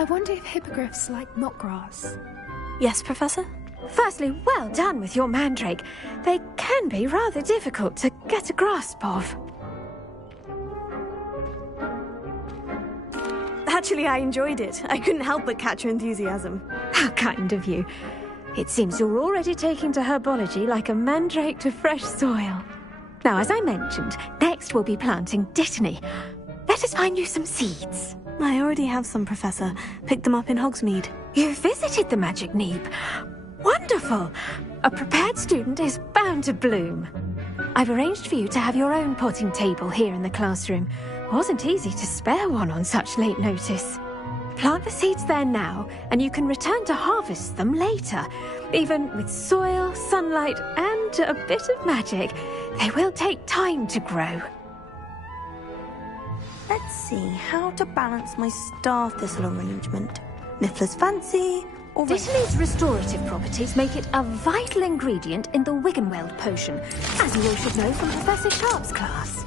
I wonder if hippogriffs like knotgrass. Yes, Professor? Firstly, well done with your mandrake. They can be rather difficult to get a grasp of. Actually, I enjoyed it. I couldn't help but catch her enthusiasm. How kind of you. It seems you're already taking to herbology like a mandrake to fresh soil. Now, as I mentioned, next we'll be planting dittany. Let us find you some seeds. I already have some, Professor. Picked them up in Hogsmeade. You visited the Magic Neep. Wonderful! A prepared student is bound to bloom. I've arranged for you to have your own potting table here in the classroom. Wasn't easy to spare one on such late notice. Plant the seeds there now, and you can return to harvest them later. Even with soil, sunlight, and a bit of magic, they will take time to grow. Let's see how to balance my star thistle arrangement. Niffler's fancy, or... Dittany's restorative properties make it a vital ingredient in the Wiggenweld potion, as you all should know from Professor Sharp's class.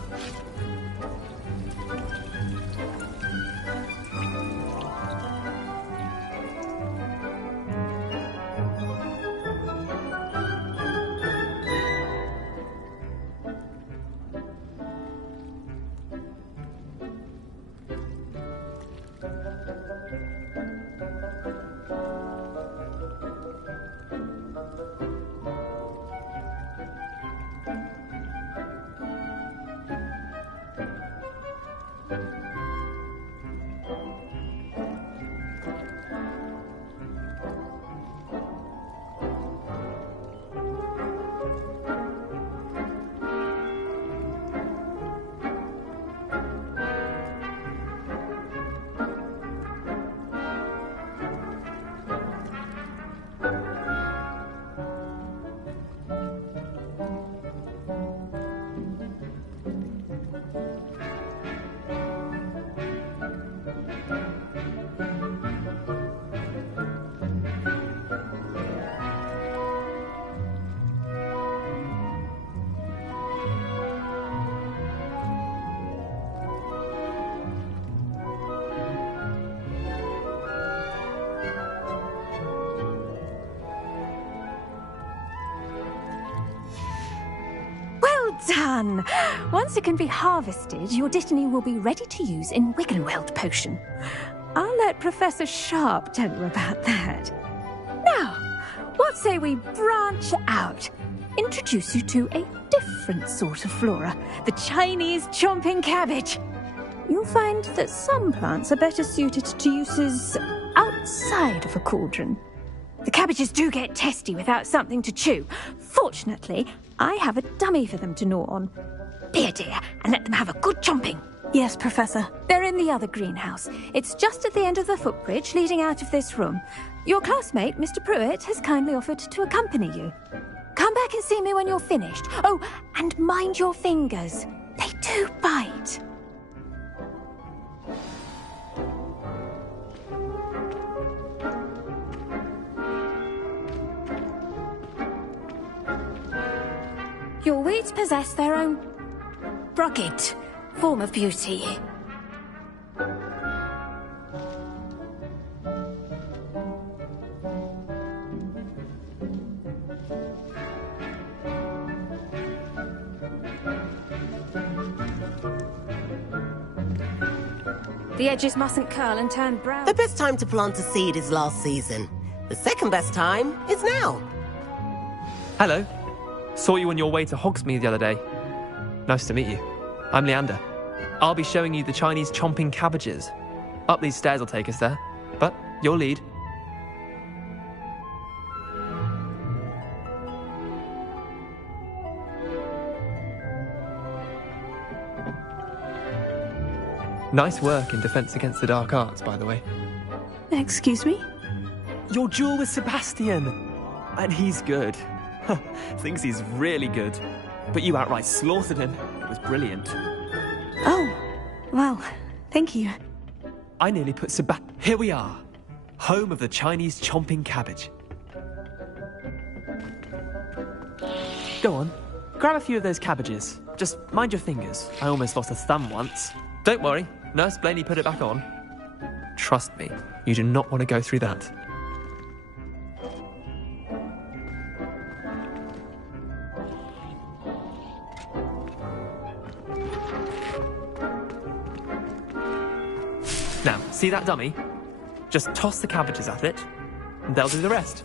Done! Once it can be harvested, your dittany will be ready to use in Wiggenweld potion. I'll let Professor Sharp tell you about that. Now, what say we branch out? Introduce you to a different sort of flora, the Chinese chomping cabbage. You'll find that some plants are better suited to uses outside of a cauldron. The cabbages do get testy without something to chew. Fortunately, I have a dummy for them to gnaw on. Be a dear and let them have a good chomping. Yes, Professor. They're in the other greenhouse. It's just at the end of the footbridge leading out of this room. Your classmate, Mr. Pruitt, has kindly offered to accompany you. Come back and see me when you're finished. Oh, and mind your fingers. They do bite. Your weeds possess their own rugged form of beauty. The edges mustn't curl and turn brown. The best time to plant a seed is last season. The second best time is now. Hello. Saw you on your way to Hogsmeade the other day. Nice to meet you. I'm Leander. I'll be showing you the Chinese chomping cabbages. Up these stairs will take us there, but your lead. Nice work in Defense Against the Dark Arts, by the way. Excuse me? Your duel with Sebastian! And he's good. Thinks he's really good. But you outright slaughtered him. It was brilliant. Oh, well, thank you. I nearly put Here we are. Home of the Chinese chomping cabbage. Go on. Grab a few of those cabbages. Just mind your fingers. I almost lost a thumb once. Don't worry. Nurse Blaney put it back on. Trust me, you do not want to go through that. Now, see that dummy? Just toss the cabbages at it, and they'll do the rest.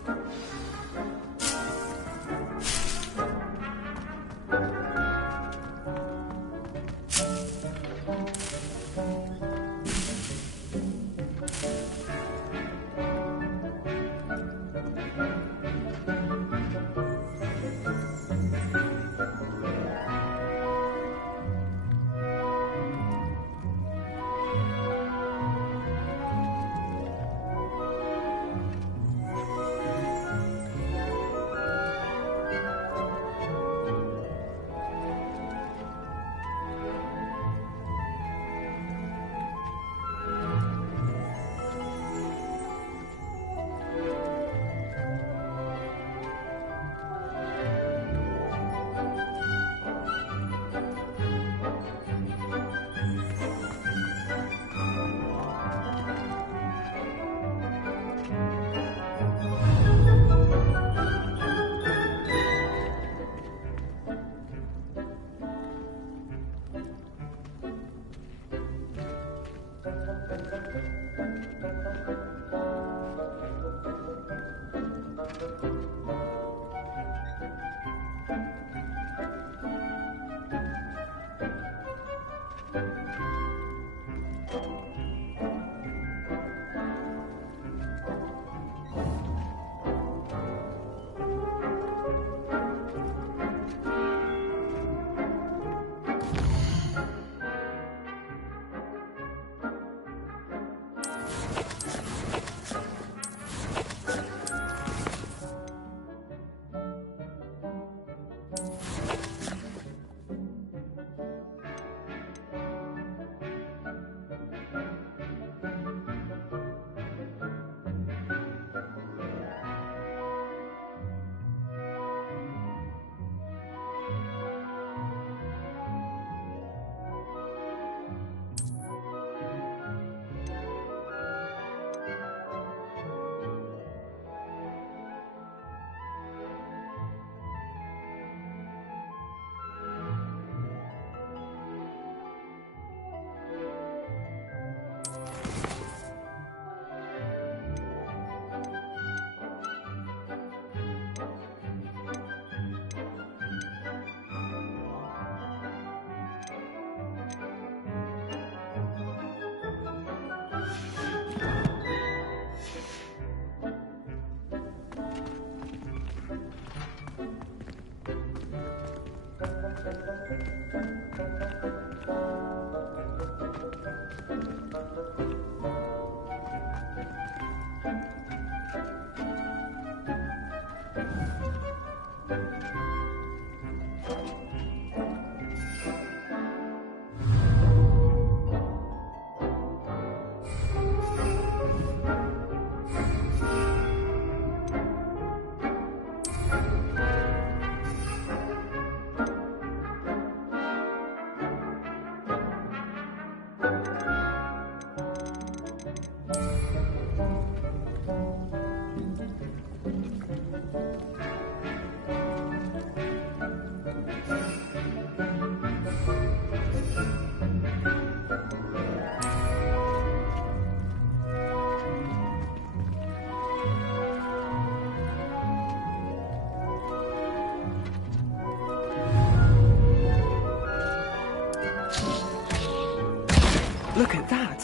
Look at that!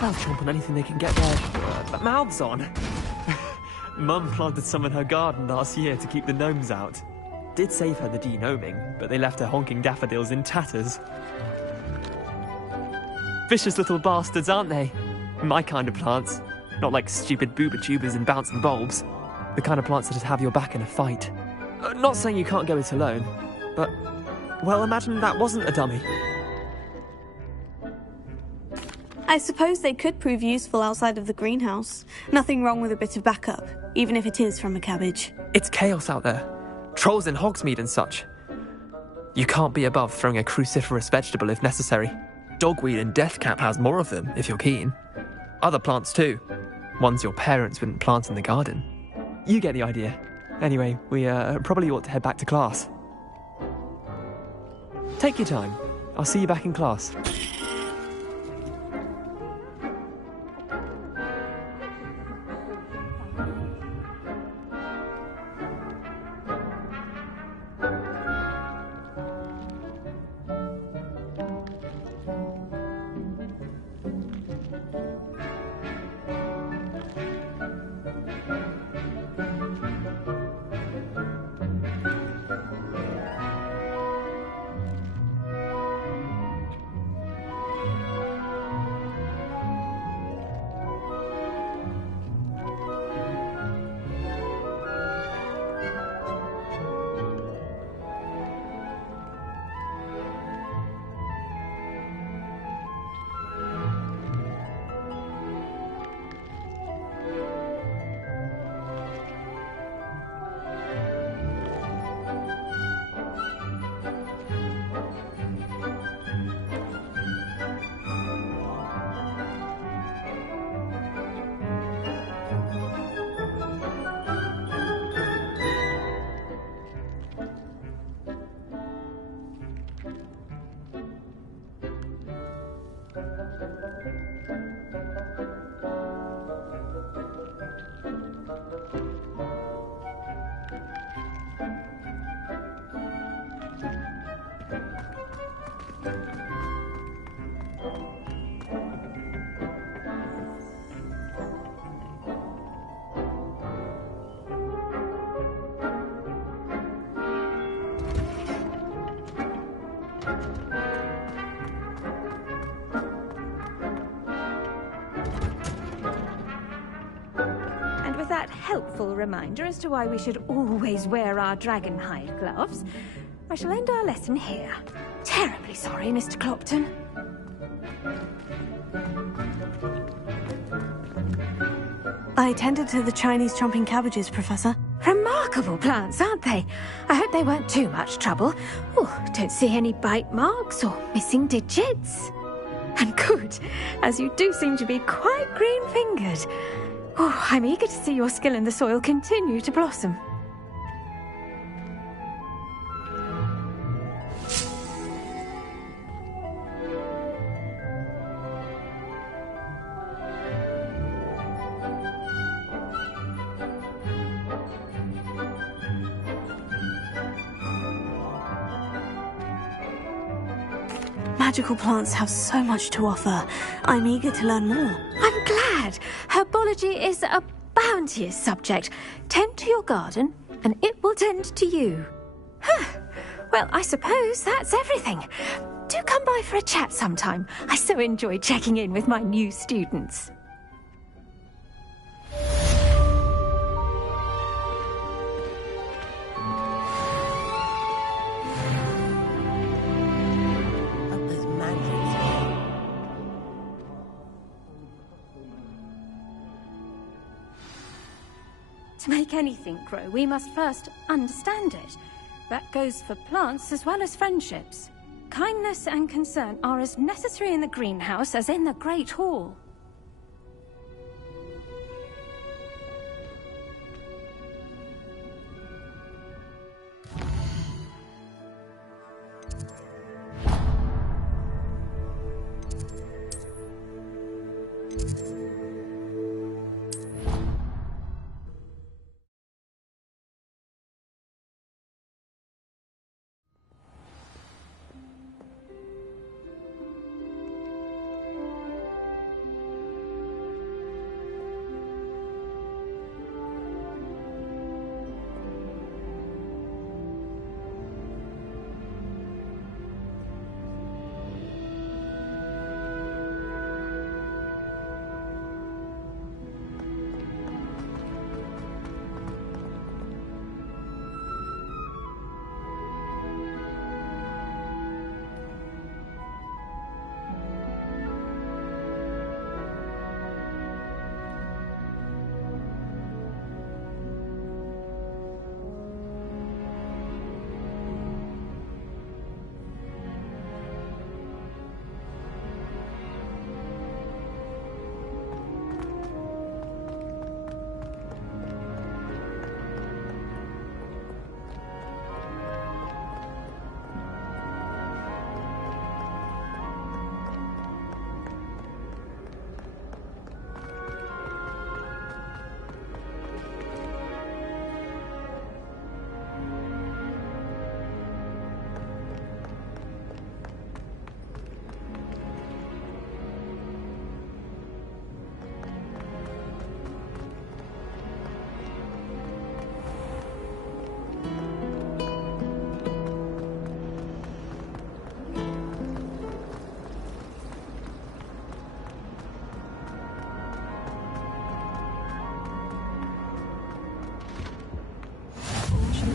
They'll chomp on anything they can get their mouths on. Mum planted some in her garden last year to keep the gnomes out. Did save her the de-gnoming, but they left her honking daffodils in tatters. Vicious little bastards, aren't they? My kind of plants. Not like stupid booba tubers and bouncing bulbs. The kind of plants that just have your back in a fight. Not saying you can't go it alone, but, well, imagine that wasn't a dummy. I suppose they could prove useful outside of the greenhouse. Nothing wrong with a bit of backup, even if it is from a cabbage. It's chaos out there. Trolls in Hogsmeade and such. You can't be above throwing a cruciferous vegetable if necessary. Dogweed and Deathcap has more of them, if you're keen. Other plants too. Ones your parents wouldn't plant in the garden. You get the idea. Anyway, we probably ought to head back to class. Take your time. I'll see you back in class. That helpful reminder as to why we should always wear our dragon hide gloves, I shall end our lesson here. Terribly sorry, Mr. Clopton. I tended to the Chinese chomping cabbages, Professor. Remarkable plants, aren't they? I hope they weren't too much trouble. Oh, don't see any bite marks or missing digits. And good, as you do seem to be quite green-fingered. Oh, I'm eager to see your skill in the soil continue to blossom. Magical plants have so much to offer. I'm eager to learn more. I'm glad. Herbology is a bounteous subject. Tend to your garden, and it will tend to you. Well, I suppose that's everything. Do come by for a chat sometime. I so enjoy checking in with my new students. To make anything grow, we must first understand it. That goes for plants as well as friendships. Kindness and concern are as necessary in the greenhouse as in the Great Hall.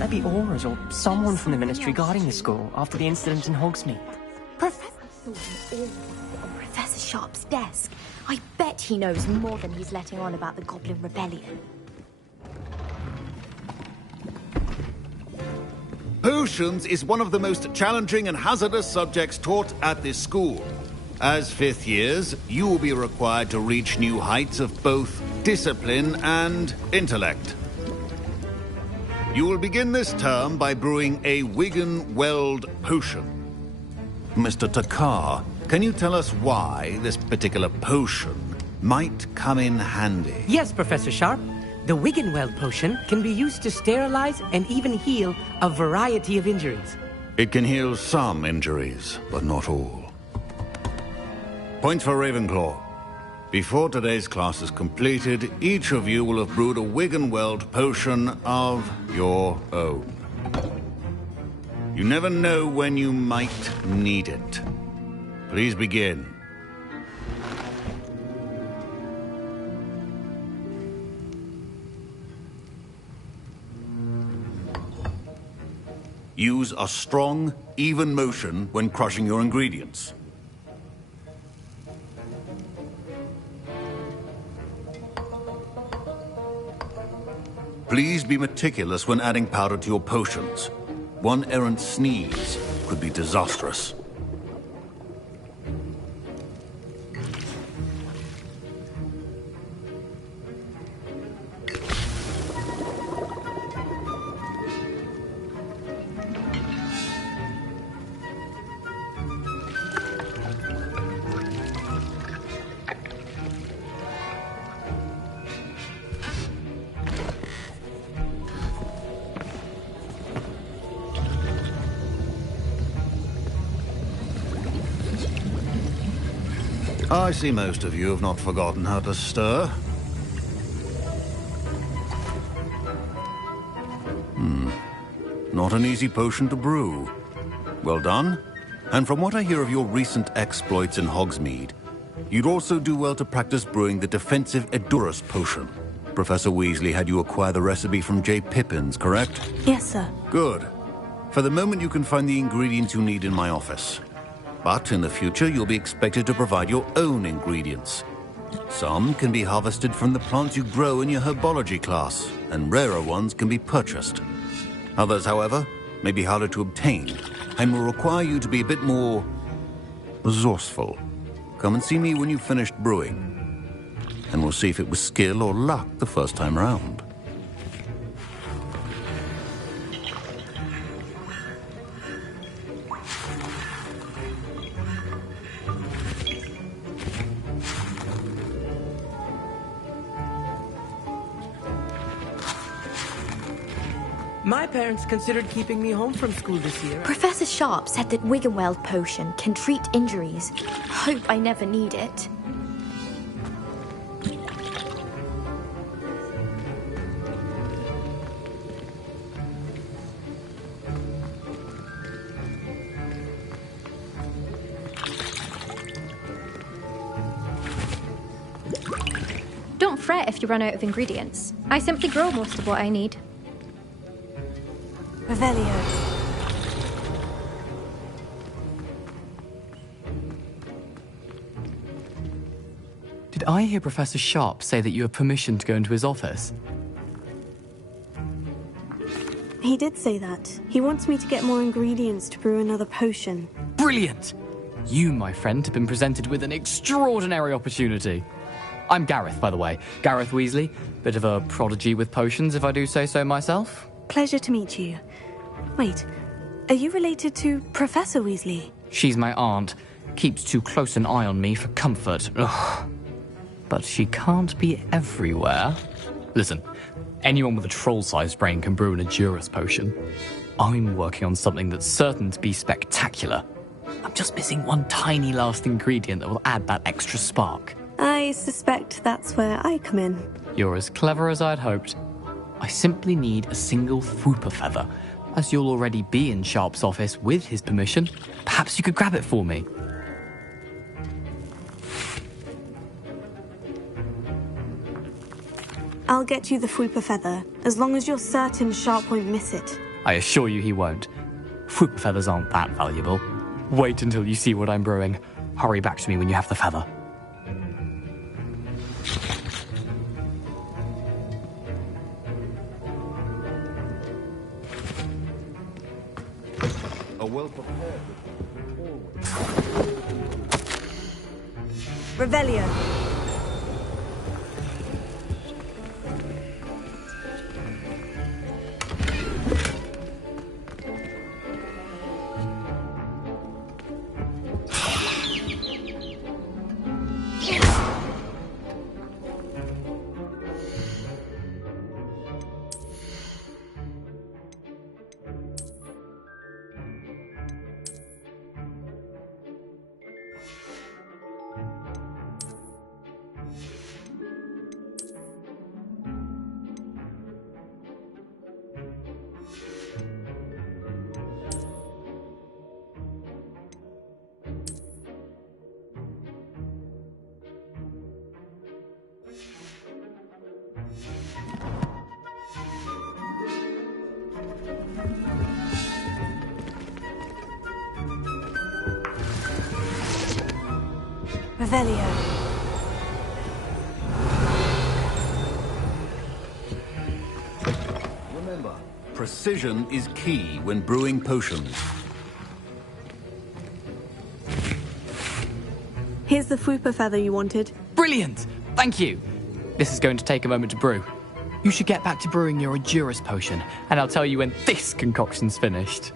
to be Aura's or someone from the Ministry guarding the school after the incident in Hogsmeade. Professor Thornton on Professor Sharp's desk. I bet he knows more than he's letting on about the Goblin Rebellion. Potions is one of the most challenging and hazardous subjects taught at this school. As fifth years, you will be required to reach new heights of both discipline and intellect. You will begin this term by brewing a Wiggenweld potion. Mr. Takar, can you tell us why this particular potion might come in handy? Yes, Professor Sharp. The Wiggenweld potion can be used to sterilize and even heal a variety of injuries. It can heal some injuries, but not all. Points for Ravenclaw. Before today's class is completed, each of you will have brewed a Wiggenweld potion of your own. You never know when you might need it. Please begin. Use a strong, even motion when crushing your ingredients. Please be meticulous when adding powder to your potions. One errant sneeze could be disastrous. I see most of you have not forgotten how to stir. Not an easy potion to brew. Well done. And from what I hear of your recent exploits in Hogsmeade, you'd also do well to practice brewing the defensive Edurus potion. Professor Weasley had you acquire the recipe from J. Pippins, correct? Yes, sir. Good. For the moment, you can find the ingredients you need in my office. But in the future, you'll be expected to provide your own ingredients. Some can be harvested from the plants you grow in your herbology class, and rarer ones can be purchased. Others, however, may be harder to obtain, and will require you to be a bit more resourceful. Come and see me when you've finished brewing, and we'll see if it was skill or luck the first time round. My parents considered keeping me home from school this year. Professor Sharp said that Wiggenweld potion can treat injuries. Hope I never need it. Don't fret if you run out of ingredients. I simply grow most of what I need. Revelio. Did I hear Professor Sharp say that you have permission to go into his office? He did say that. He wants me to get more ingredients to brew another potion. Brilliant! You, my friend, have been presented with an extraordinary opportunity. I'm Gareth, by the way. Gareth Weasley. Bit of a prodigy with potions, if I do say so myself. Pleasure to meet you. Wait, are you related to Professor Weasley? She's my aunt. Keeps too close an eye on me for comfort. Ugh. But she can't be everywhere. Listen, anyone with a troll-sized brain can brew an Edurus potion. I'm working on something that's certain to be spectacular. I'm just missing one tiny last ingredient that will add that extra spark. I suspect that's where I come in. You're as clever as I'd hoped. I simply need a single Whooper feather. As you'll already be in Sharp's office with his permission, perhaps you could grab it for me. I'll get you the Whooper feather, as long as you're certain Sharp won't miss it. I assure you he won't. Whoop feathers aren't that valuable. Wait until you see what I'm brewing. Hurry back to me when you have the feather. A well-prepared... Revelio. Revelio. Remember, precision is key when brewing potions. Here's the Fwooper feather you wanted. Brilliant! Thank you! This is going to take a moment to brew. You should get back to brewing your Endurus potion, and I'll tell you when this concoction's finished.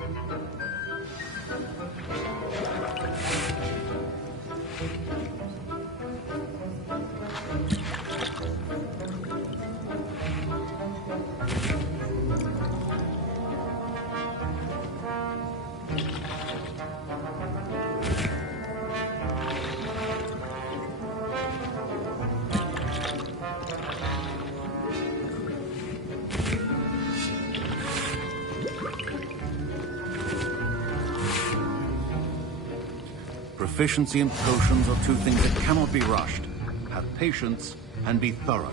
Proficiency in potions are two things that cannot be rushed. Have patience and be thorough.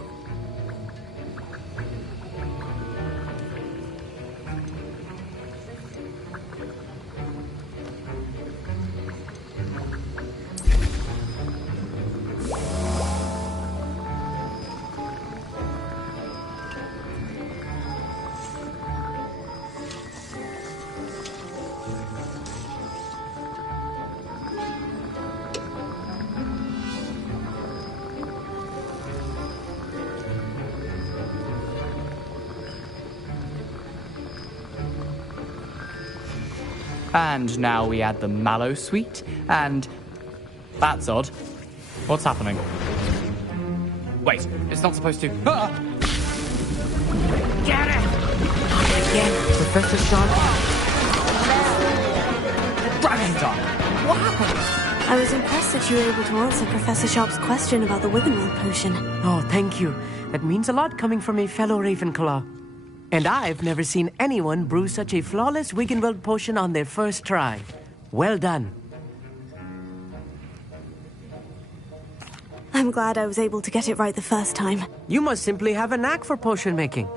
And now we add the mallow sweet, and... That's odd. What's happening? Wait, it's not supposed to... Ah! Get it! Again, Professor Sharp. Dragon tongue! What happened? I was impressed that you were able to answer Professor Sharp's question about the Wiggenweld potion. Oh, thank you. That means a lot coming from a fellow Ravenclaw. And I've never seen anyone brew such a flawless Wiggenweld potion on their first try. Well done. I'm glad I was able to get it right the first time. You must simply have a knack for potion making.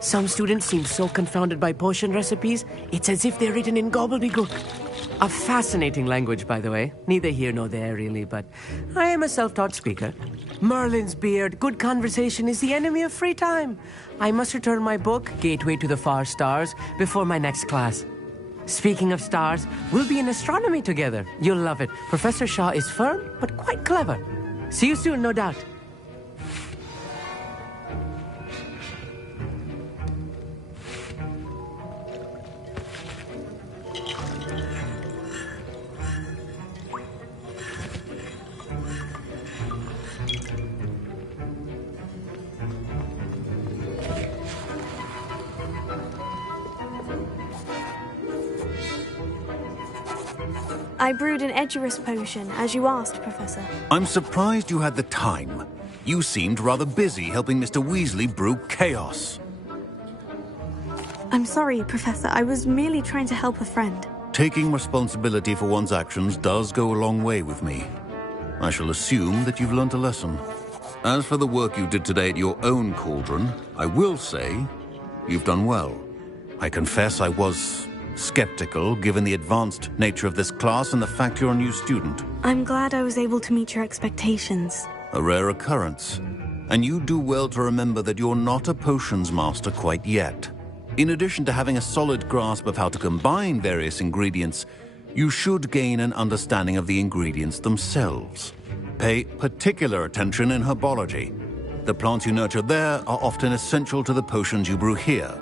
Some students seem so confounded by potion recipes, it's as if they're written in gobbledygook. A fascinating language, by the way. Neither here nor there, really, but I am a self-taught speaker. Merlin's beard, good conversation is the enemy of free time. I must return my book, Gateway to the Far Stars, before my next class. Speaking of stars, we'll be in astronomy together. You'll love it. Professor Shaw is firm, but quite clever. See you soon, no doubt. I brewed an Edurus potion, as you asked, Professor. I'm surprised you had the time. You seemed rather busy helping Mr. Weasley brew chaos. I'm sorry, Professor. I was merely trying to help a friend. Taking responsibility for one's actions does go a long way with me. I shall assume that you've learnt a lesson. As for the work you did today at your own cauldron, I will say you've done well. I confess I was skeptical, given the advanced nature of this class and the fact you're a new student. I'm glad I was able to meet your expectations. A rare occurrence. And you do well to remember that you're not a potions master quite yet. In addition to having a solid grasp of how to combine various ingredients, you should gain an understanding of the ingredients themselves. Pay particular attention in herbology. The plants you nurture there are often essential to the potions you brew here.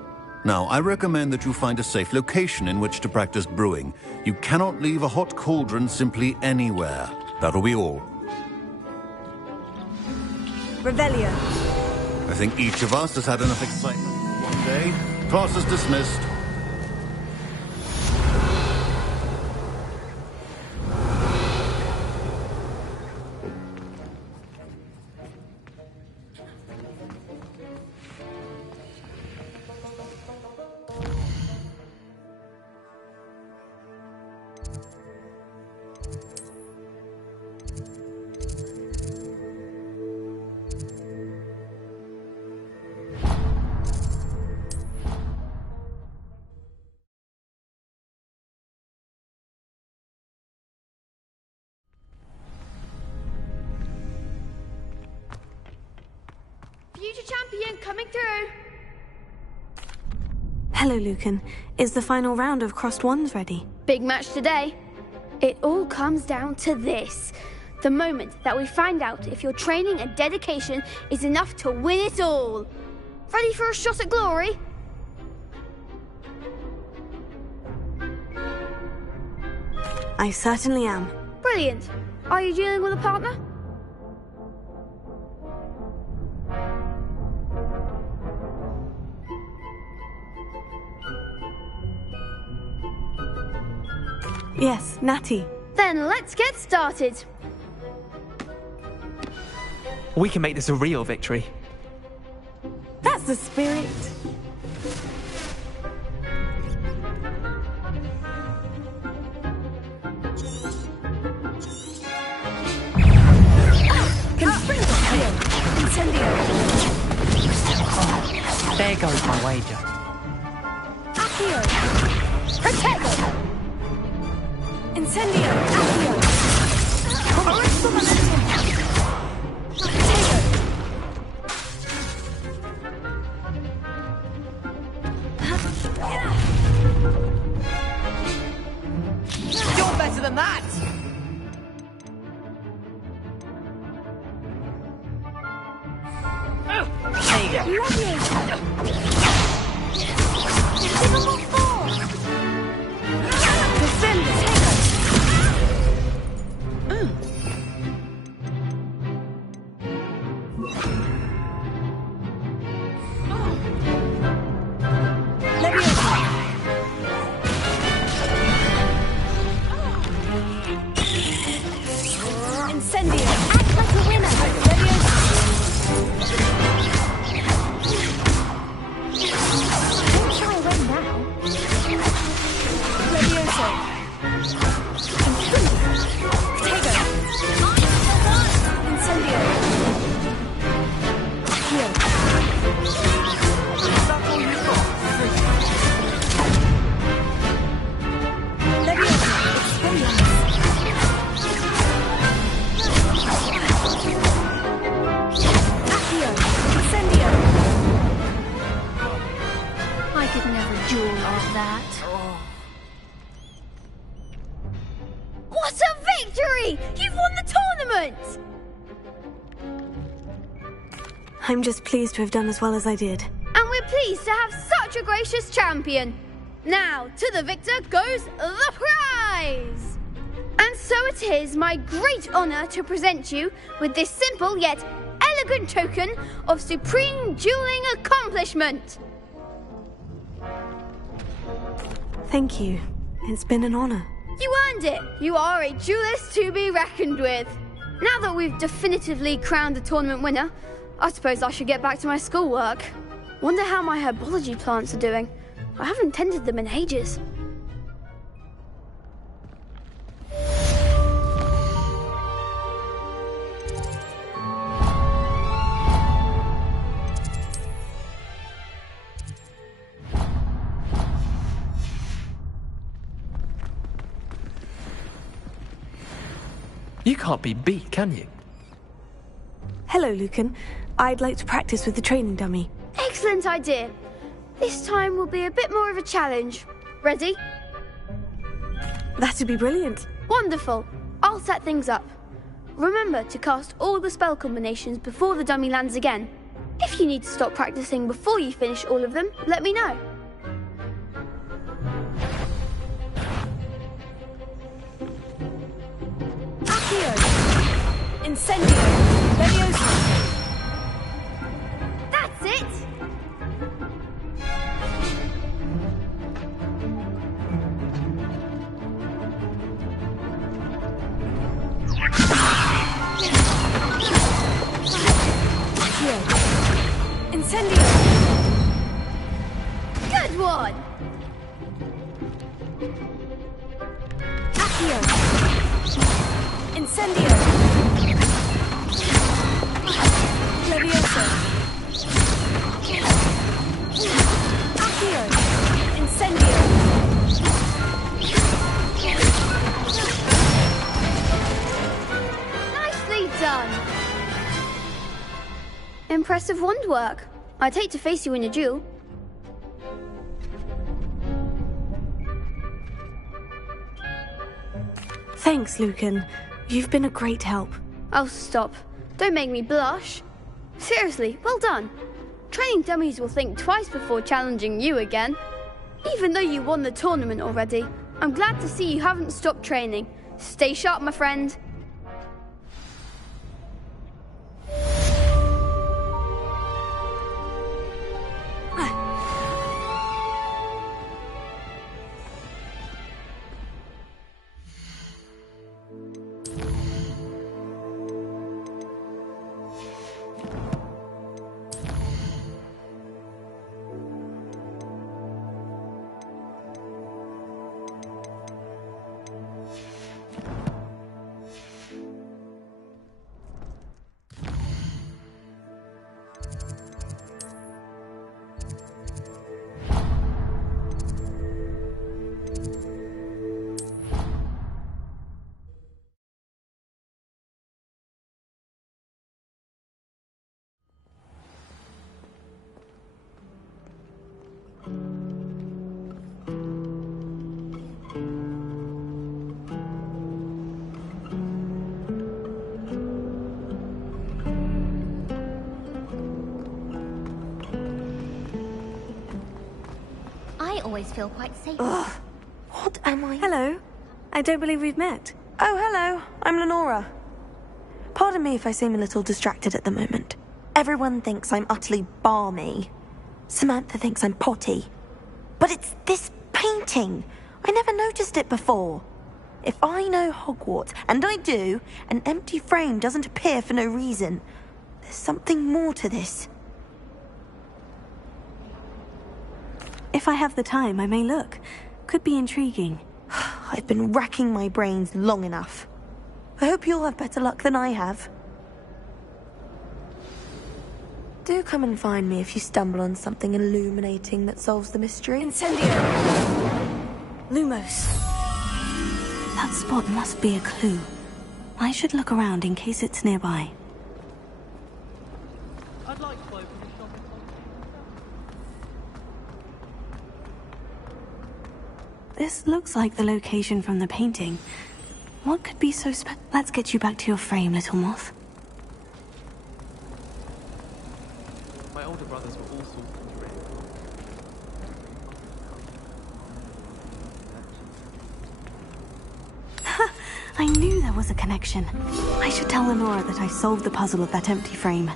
Now, I recommend that you find a safe location in which to practice brewing. You cannot leave a hot cauldron simply anywhere. That'll be all. Revelio. I think each of us has had enough excitement for one day. Class is dismissed. Future champion coming through. Hello, Lucan. Is the final round of Crossed Wands ready? Big match today. It all comes down to this. The moment that we find out if your training and dedication is enough to win it all. Ready for a shot at glory? I certainly am. Brilliant. Are you dealing with a partner? Yes, Natty. Then let's get started. We can make this a real victory. That's the spirit. There goes my wager. Accio. Protego. Incendio. Accio. Arresto momentum. Protego. You're better than that! There you go. Incendio. Act like a winner. Try a win now. Levioso. Protego. Incendio. Accio. Levioso. Expelliarmus. Accio. Incendio. I could never duel like that. What a victory! You've won the tournament! I'm just pleased to have done as well as I did. And we're pleased to have such a gracious champion. Now, to the victor goes the prize! And so it is my great honor to present you with this simple yet elegant token of supreme dueling accomplishment. Thank you. It's been an honor. You earned it. You are a duelist to be reckoned with. Now that we've definitively crowned the tournament winner, I suppose I should get back to my schoolwork. Wonder how my herbology plants are doing. I haven't tended them in ages. You can't be beat, can you? Hello, Lucan. I'd like to practice with the training dummy. Excellent idea. This time will be a bit more of a challenge. Ready? That'd be brilliant. Wonderful. I'll set things up. Remember to cast all the spell combinations before the dummy lands again. If you need to stop practicing before you finish all of them, let me know. Accio! Incendio! Leviosa! That's it! Incendio! Good one! Accio! Incendio! Leviosa! Accio! Incendio! Nicely done! Impressive wand work. I'd hate to face you in a duel. Thanks, Lucan. You've been a great help. Oh, stop. Don't make me blush. Seriously, well done. Training dummies will think twice before challenging you again. Even though you won the tournament already, I'm glad to see you haven't stopped training. Stay sharp, my friend. I always feel quite safe. Ugh. What am I? Hello. I don't believe we've met. Oh, hello. I'm Lenora. Pardon me if I seem a little distracted at the moment. Everyone thinks I'm utterly balmy. Samantha thinks I'm potty. But it's this painting. I never noticed it before. If I know Hogwarts, and I do, an empty frame doesn't appear for no reason. There's something more to this. If I have the time, I may look. Could be intriguing. I've been racking my brains long enough. I hope you'll have better luck than I have. Do come and find me if you stumble on something illuminating that solves the mystery. Incendio! Lumos. That spot must be a clue. I should look around in case it's nearby. I'd like to open the shop. This looks like the location from the painting. What could be so Let's get you back to your frame, little moth. My older brothers were all sorts of dream. I knew there was a connection. I should tell Lenora that I solved the puzzle of that empty frame.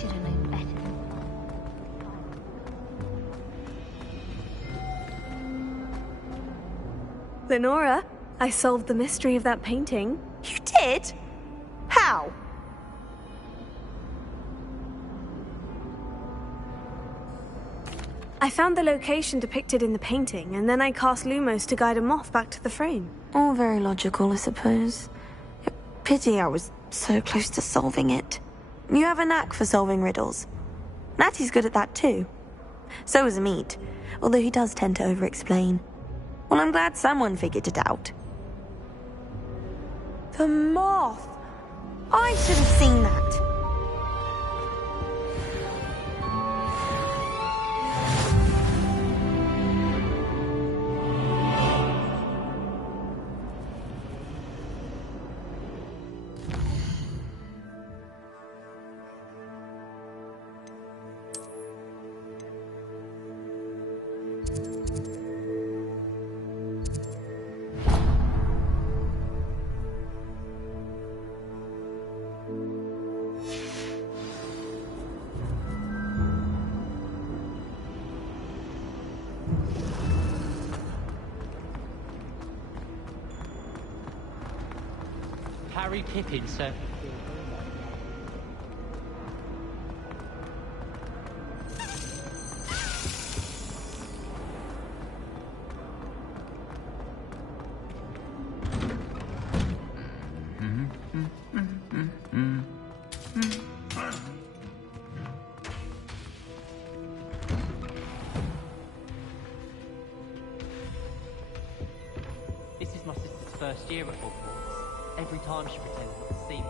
should have known better. Lenora, I solved the mystery of that painting. You did? How? I found the location depicted in the painting, and then I cast Lumos to guide a moth back to the frame. All very logical, I suppose. Pity I was so close to solving it. You have a knack for solving riddles. Natty's good at that too. So is Amit, although he does tend to over-explain. Well, I'm glad someone figured it out. The moth! I should have seen that. Harry Pippin, sir. This is my sister's first year at Hogwarts. Every time she pretends not to see me.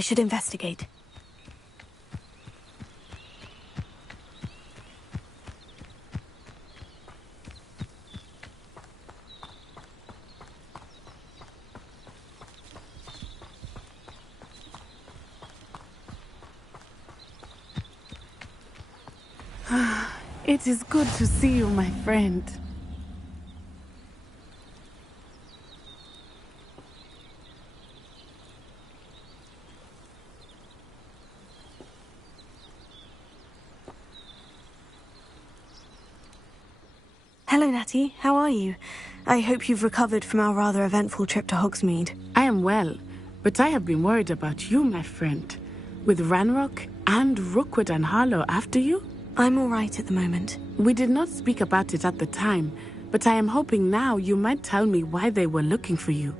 I should investigate. It is good to see you, my friend. Hello, Natty. How are you? I hope you've recovered from our rather eventful trip to Hogsmeade. I am well, but I have been worried about you, my friend. With Ranrock and Rookwood and Harlow after you? I'm all right at the moment. We did not speak about it at the time, but I am hoping now you might tell me why they were looking for you.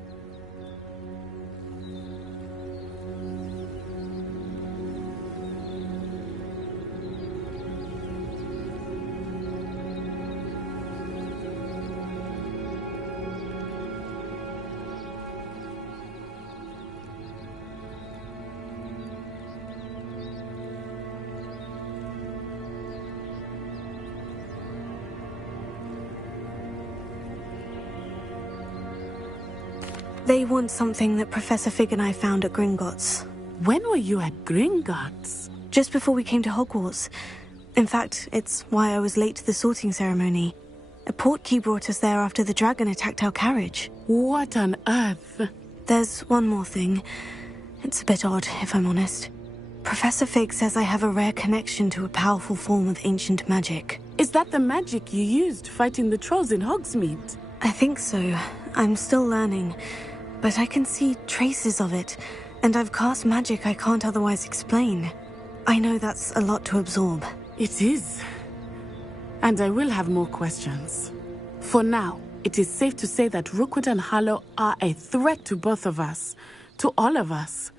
They want something that Professor Fig and I found at Gringotts. When were you at Gringotts? Just before we came to Hogwarts. In fact, it's why I was late to the sorting ceremony. A portkey brought us there after the dragon attacked our carriage. What on earth? There's one more thing. It's a bit odd, if I'm honest. Professor Fig says I have a rare connection to a powerful form of ancient magic. Is that the magic you used fighting the trolls in Hogsmeade? I think so. I'm still learning. But I can see traces of it, and I've cast magic I can't otherwise explain. I know that's a lot to absorb. It is. And I will have more questions. For now, it is safe to say that Rookwood and Harlow are a threat to both of us, to all of us.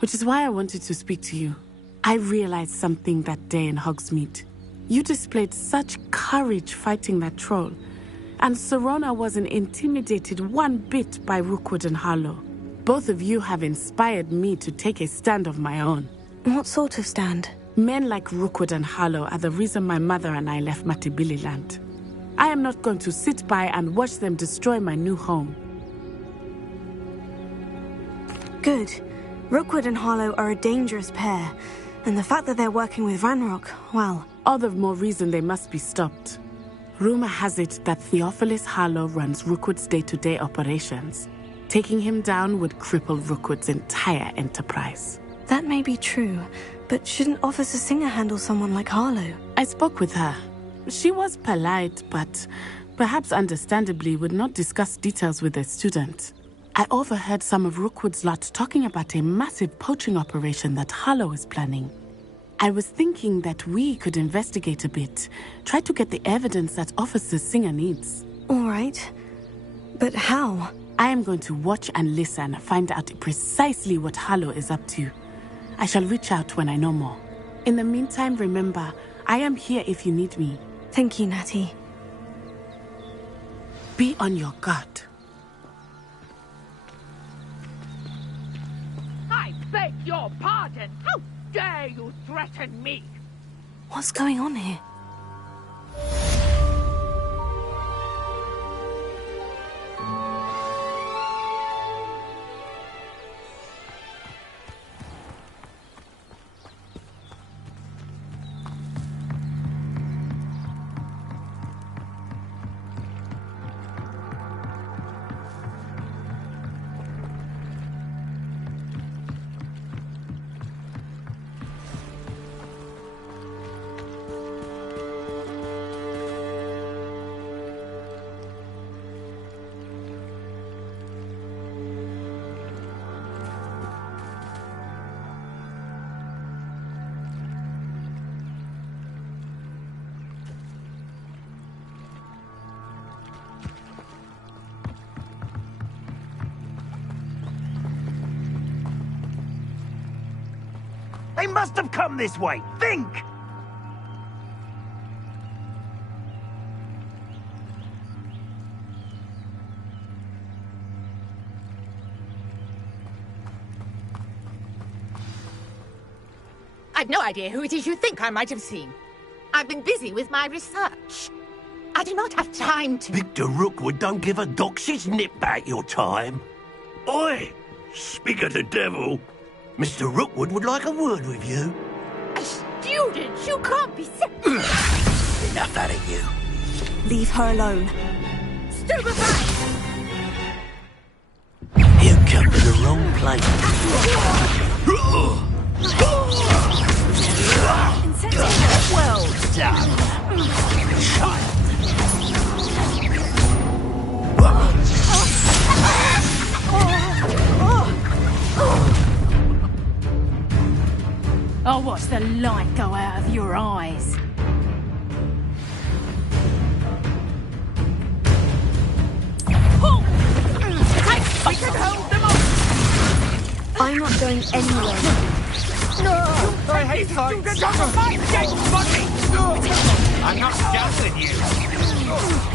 Which is why I wanted to speak to you. I realized something that day in Hogsmeade. You displayed such courage fighting that troll. And Serona wasn't intimidated one bit by Rookwood and Harlow. Both of you have inspired me to take a stand of my own. What sort of stand? Men like Rookwood and Harlow are the reason my mother and I left Matibili-land. I am not going to sit by and watch them destroy my new home. Good. Rookwood and Harlow are a dangerous pair, and the fact that they're working with Ranrock, well... All the more reason they must be stopped. Rumor has it that Theophilus Harlow runs Rookwood's day-to-day operations. Taking him down would cripple Rookwood's entire enterprise. That may be true, but shouldn't Officer Singer handle someone like Harlow? I spoke with her. She was polite, but perhaps understandably would not discuss details with a student. I overheard some of Rookwood's lot talking about a massive poaching operation that Harlow is planning. I was thinking that we could investigate a bit, try to get the evidence that Officer Singer needs. All right. But how? I am going to watch and listen, find out precisely what Harlow is up to. I shall reach out when I know more. In the meantime, remember, I am here if you need me. Thank you, Natty. Be on your guard. I beg your pardon. How dare you threaten me? What's going on here? They must have come this way. Think! I've no idea who it is you think I might have seen. I've been busy with my research. I do not have time to... Victor Rookwood don't give a dox's nip back your time. Oi! Speak of the devil. Mr. Rookwood would like a word with you. A student? You can't be... Enough out of you. Leave her alone. Stupefy! You come to the wrong place. Well done, child. I'll watch the light go out of your eyes. We can hold them off! I'm not going anywhere. I hate heights. I'm not scouting you.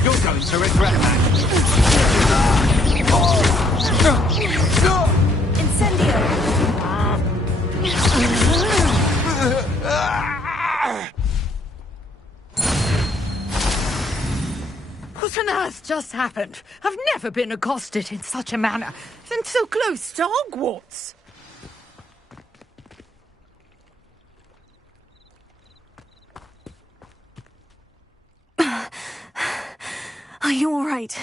You're going to regret that. Incendio! What on earth just happened? I've never been accosted in such a manner, and so close to Hogwarts. Are you all right?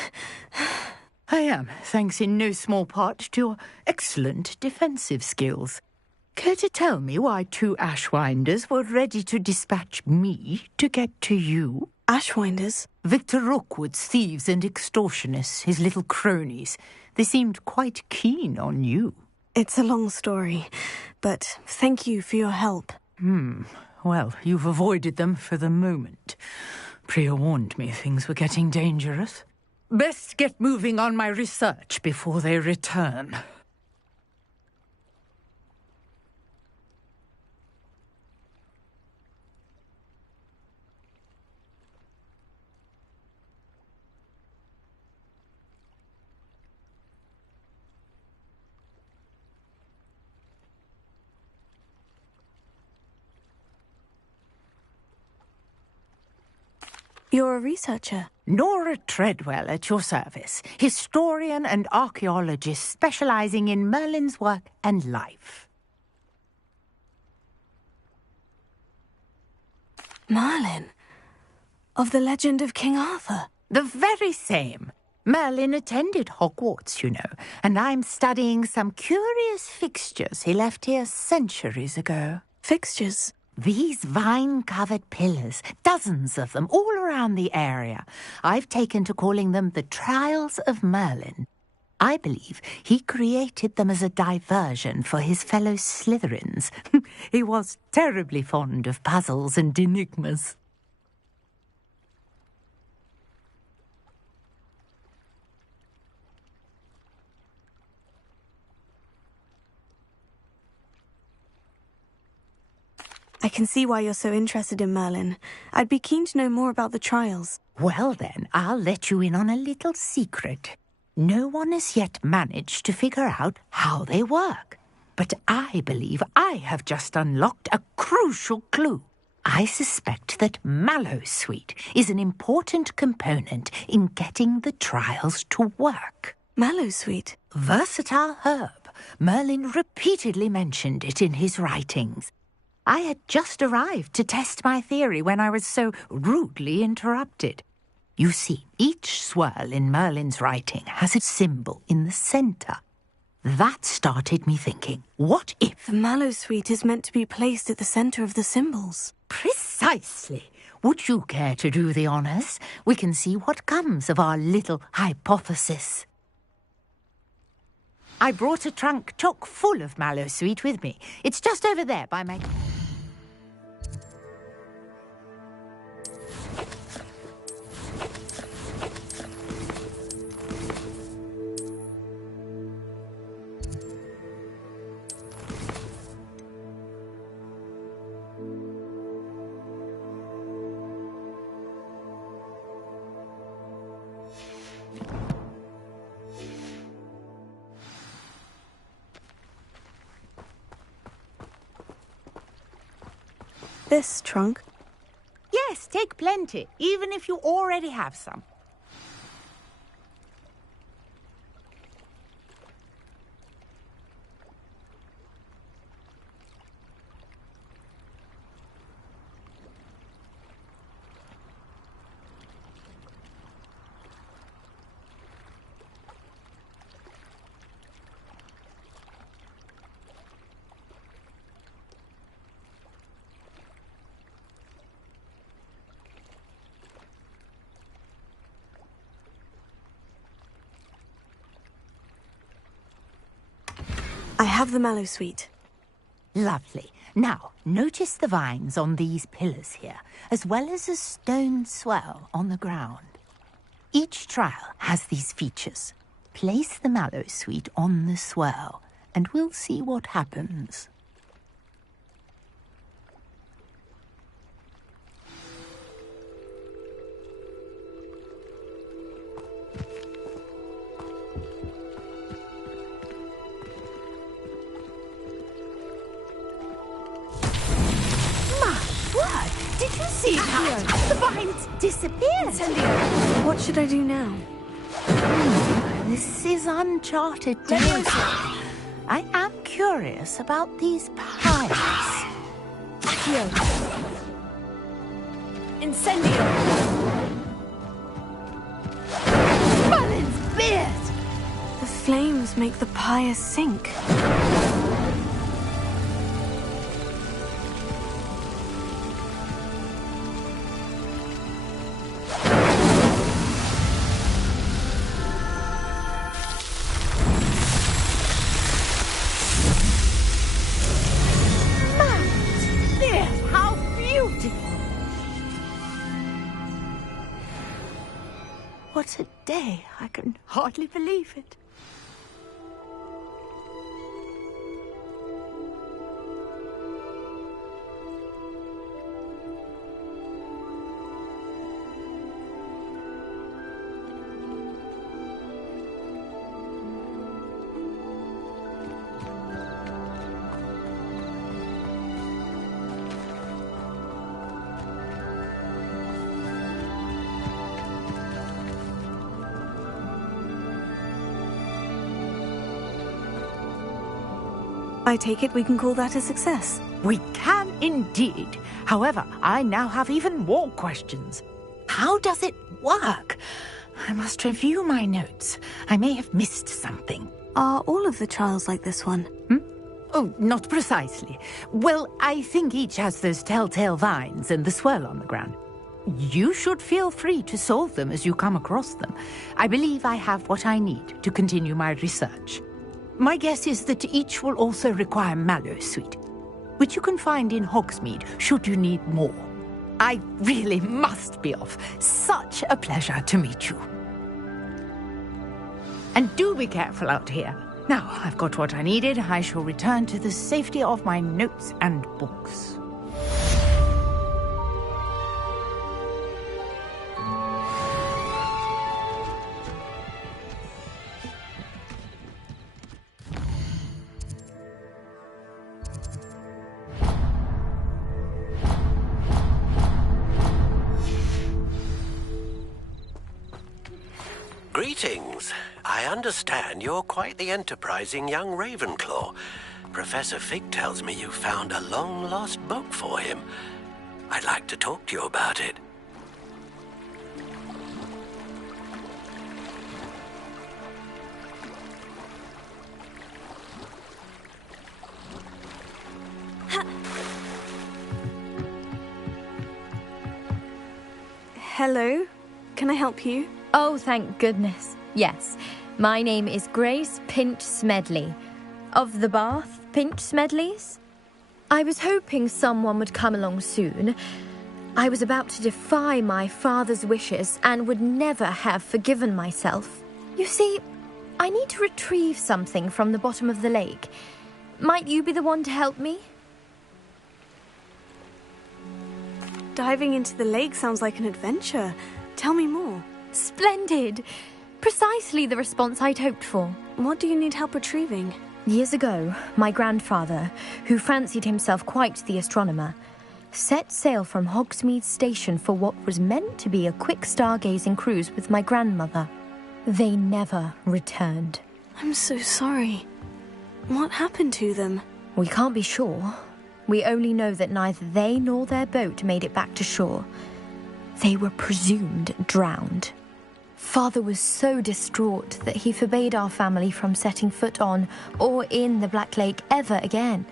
I am, thanks in no small part to your excellent defensive skills. Care to tell me why two Ashwinders were ready to dispatch me to get to you? Ashwinders? Victor Rookwood's thieves and extortionists, his little cronies. They seemed quite keen on you. It's a long story, but thank you for your help. Well, you've avoided them for the moment. Priya warned me things were getting dangerous. Best get moving on my research before they return. You're a researcher? Nora Treadwell at your service, historian and archaeologist specializing in Merlin's work and life. Merlin? Of the legend of King Arthur? The very same. Merlin attended Hogwarts, you know, and I'm studying some curious fixtures he left here centuries ago. Fixtures? These vine-covered pillars, dozens of them, all around the area. I've taken to calling them the Trials of Merlin. I believe he created them as a diversion for his fellow Slytherins. He was terribly fond of puzzles and enigmas. I can see why you're so interested in Merlin. I'd be keen to know more about the trials. Well then, I'll let you in on a little secret. No one has yet managed to figure out how they work. But I believe I have just unlocked a crucial clue. I suspect that Mallowsweet is an important component in getting the trials to work. Mallowsweet? Versatile herb. Merlin repeatedly mentioned it in his writings. I had just arrived to test my theory when I was so rudely interrupted. You see, each swirl in Merlin's writing has a symbol in the centre. That started me thinking, what if... The Mallowsweet is meant to be placed at the centre of the symbols. Precisely. Would you care to do the honours? We can see what comes of our little hypothesis. I brought a trunk chock full of Mallowsweet with me. It's just over there by my... this trunk? Yes, take plenty, even if you already have some. I have the mallow sweet. Lovely. Now, notice the vines on these pillars here, as well as a stone swell on the ground. Each trial has these features. Place the mallow sweet on the swell, and we'll see what happens. Did you see that? The vines disappeared. What should I do now? This is uncharted territory. I am curious about these piles. Accio. Incendio. Merlin's beard! The flames make the pyre sink. What a day. I can hardly believe it. I take it we can call that a success. We can indeed. However, I now have even more questions. How does it work? I must review my notes. I may have missed something. Are all of the trials like this one? Oh, not precisely. Well, I think each has those telltale vines and the swirl on the ground. You should feel free to solve them as you come across them. I believe I have what I need to continue my research. My guess is that each will also require mallow sweet, which you can find in Hogsmeade should you need more. I really must be off. Such a pleasure to meet you. And do be careful out here. Now, I've got what I needed. I shall return to the safety of my notes and books. Greetings. I understand you're quite the enterprising young Ravenclaw. Professor Fig tells me you found a long-lost book for him. I'd like to talk to you about it. Hello? Can I help you? Oh, thank goodness. Yes. My name is Grace Pinch Smedley. Of the Bath Pinch Smedleys? I was hoping someone would come along soon. I was about to defy my father's wishes and would never have forgiven myself. You see, I need to retrieve something from the bottom of the lake. Might you be the one to help me? Diving into the lake sounds like an adventure. Tell me more. Splendid! Precisely the response I'd hoped for. What do you need help retrieving? Years ago, my grandfather, who fancied himself quite the astronomer, set sail from Hogsmeade Station for what was meant to be a quick stargazing cruise with my grandmother. They never returned. I'm so sorry. What happened to them? We can't be sure. We only know that neither they nor their boat made it back to shore. They were presumed drowned. Father was so distraught that he forbade our family from setting foot on or in the Black Lake ever again.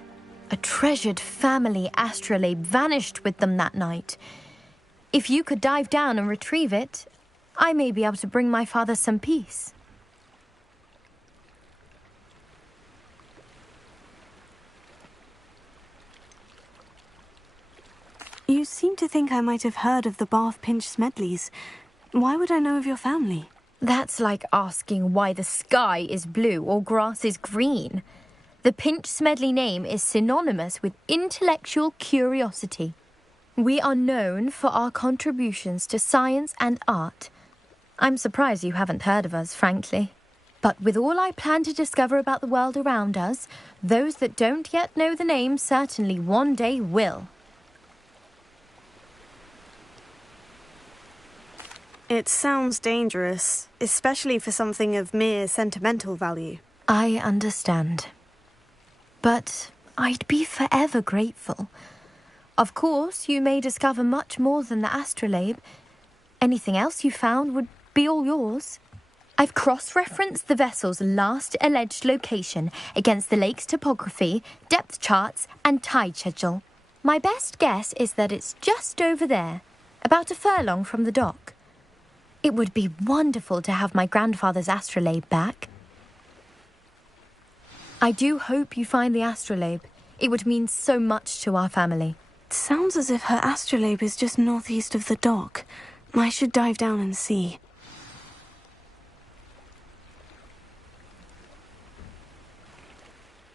A treasured family astrolabe vanished with them that night. If you could dive down and retrieve it, I may be able to bring my father some peace. You seem to think I might have heard of the Bath Pinch Smedleys. Why would I know of your family? That's like asking why the sky is blue or grass is green. The Pinch Smedley name is synonymous with intellectual curiosity. We are known for our contributions to science and art. I'm surprised you haven't heard of us, frankly. But with all I plan to discover about the world around us, those that don't yet know the name certainly one day will. It sounds dangerous, especially for something of mere sentimental value. I understand. But I'd be forever grateful. Of course, you may discover much more than the astrolabe. Anything else you found would be all yours. I've cross-referenced the vessel's last alleged location against the lake's topography, depth charts, and tide schedule. My best guess is that it's just over there, about a furlong from the dock. It would be wonderful to have my grandfather's astrolabe back. I do hope you find the astrolabe. It would mean so much to our family. It sounds as if her astrolabe is just northeast of the dock. I should dive down and see.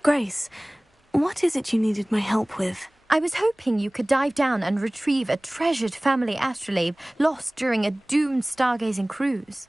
Grace, what is it you needed my help with? I was hoping you could dive down and retrieve a treasured family astrolabe lost during a doomed stargazing cruise.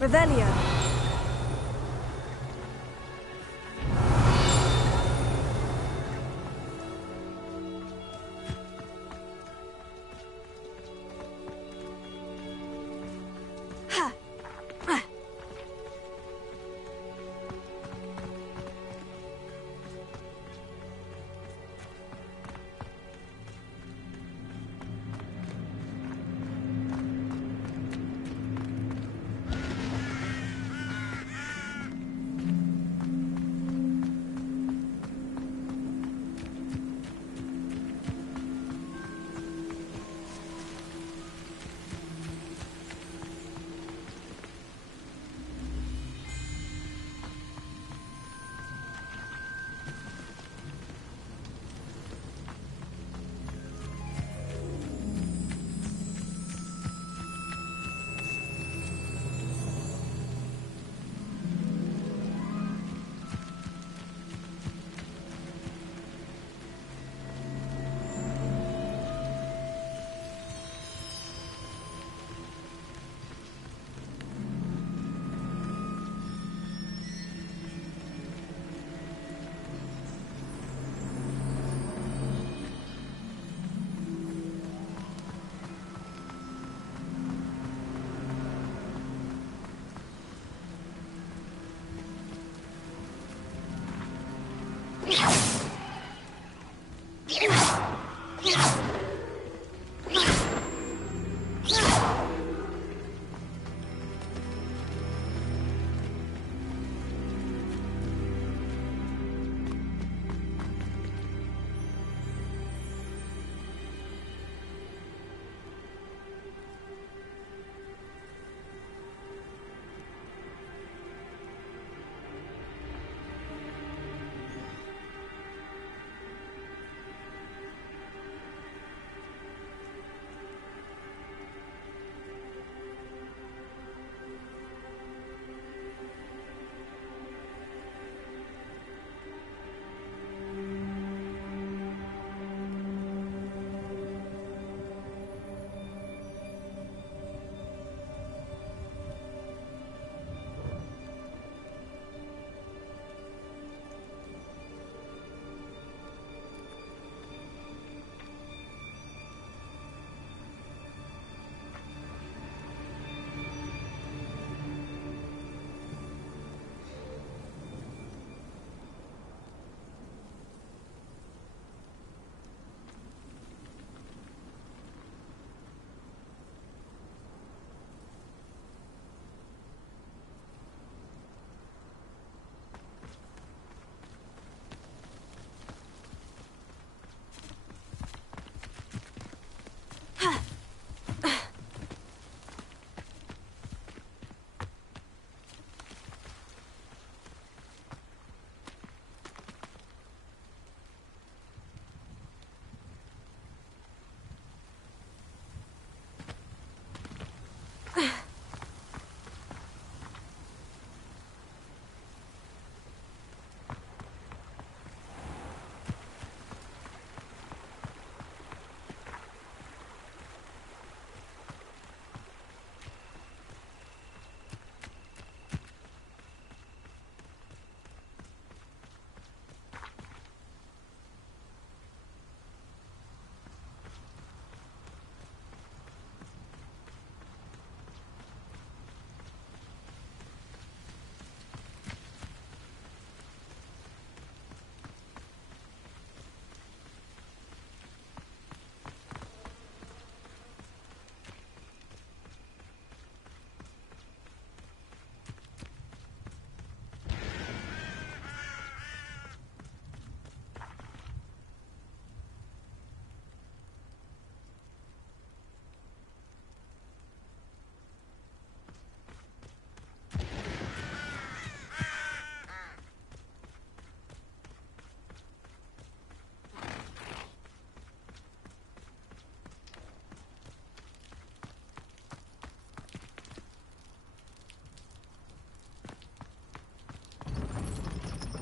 Revelio.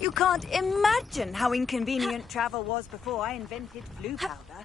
You can't imagine how inconvenient travel was before I invented blue powder.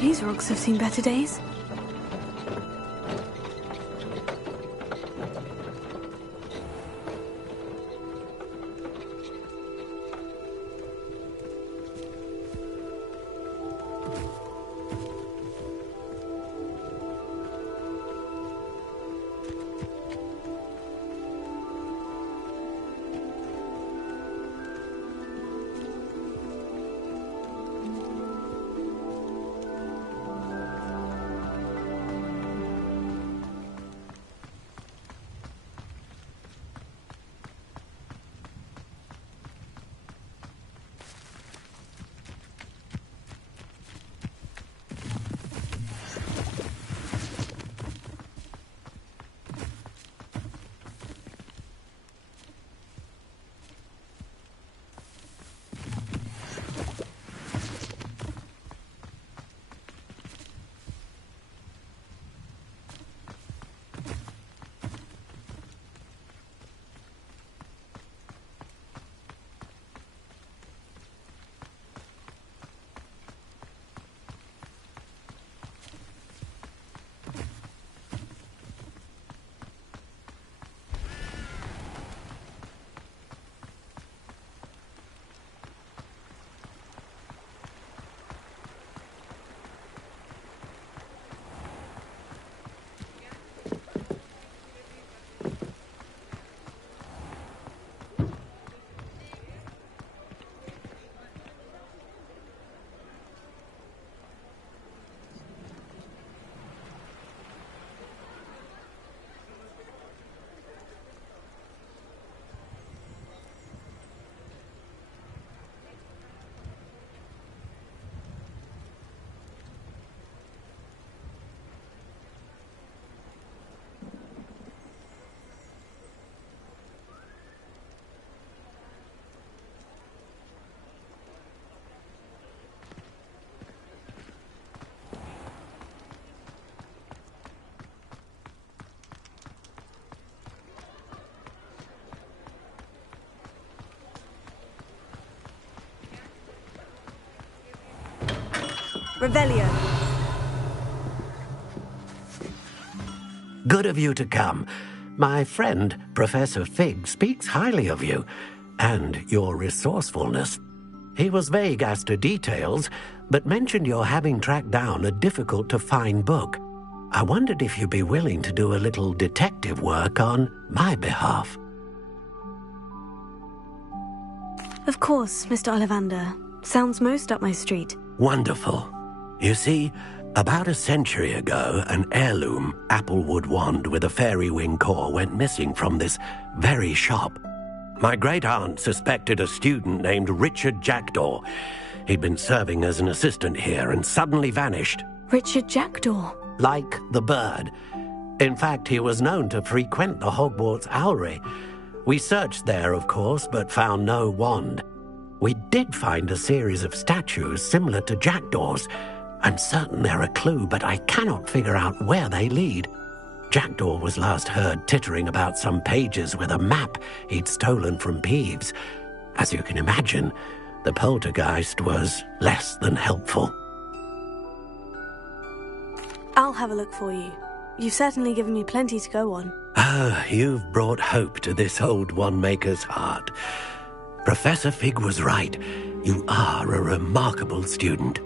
These rocks have seen better days. Revelio. Good of you to come. My friend, Professor Fig, speaks highly of you and your resourcefulness. He was vague as to details, but mentioned your having tracked down a difficult-to-find book. I wondered if you'd be willing to do a little detective work on my behalf. Of course, Mr. Ollivander. Sounds most up my street. Wonderful. You see, about a century ago, an heirloom applewood wand with a fairy wing core went missing from this very shop. My great-aunt suspected a student named Richard Jackdaw. He'd been serving as an assistant here and suddenly vanished. Richard Jackdaw? Like the bird. In fact, he was known to frequent the Hogwarts Owlery. We searched there, of course, but found no wand. We did find a series of statues similar to Jackdaw's. I'm certain they're a clue, but I cannot figure out where they lead. Jackdaw was last heard tittering about some pages with a map he'd stolen from Peeves. As you can imagine, the poltergeist was less than helpful. I'll have a look for you. You've certainly given me plenty to go on. Ah, you've brought hope to this old one-maker's heart. Professor Fig was right. You are a remarkable student.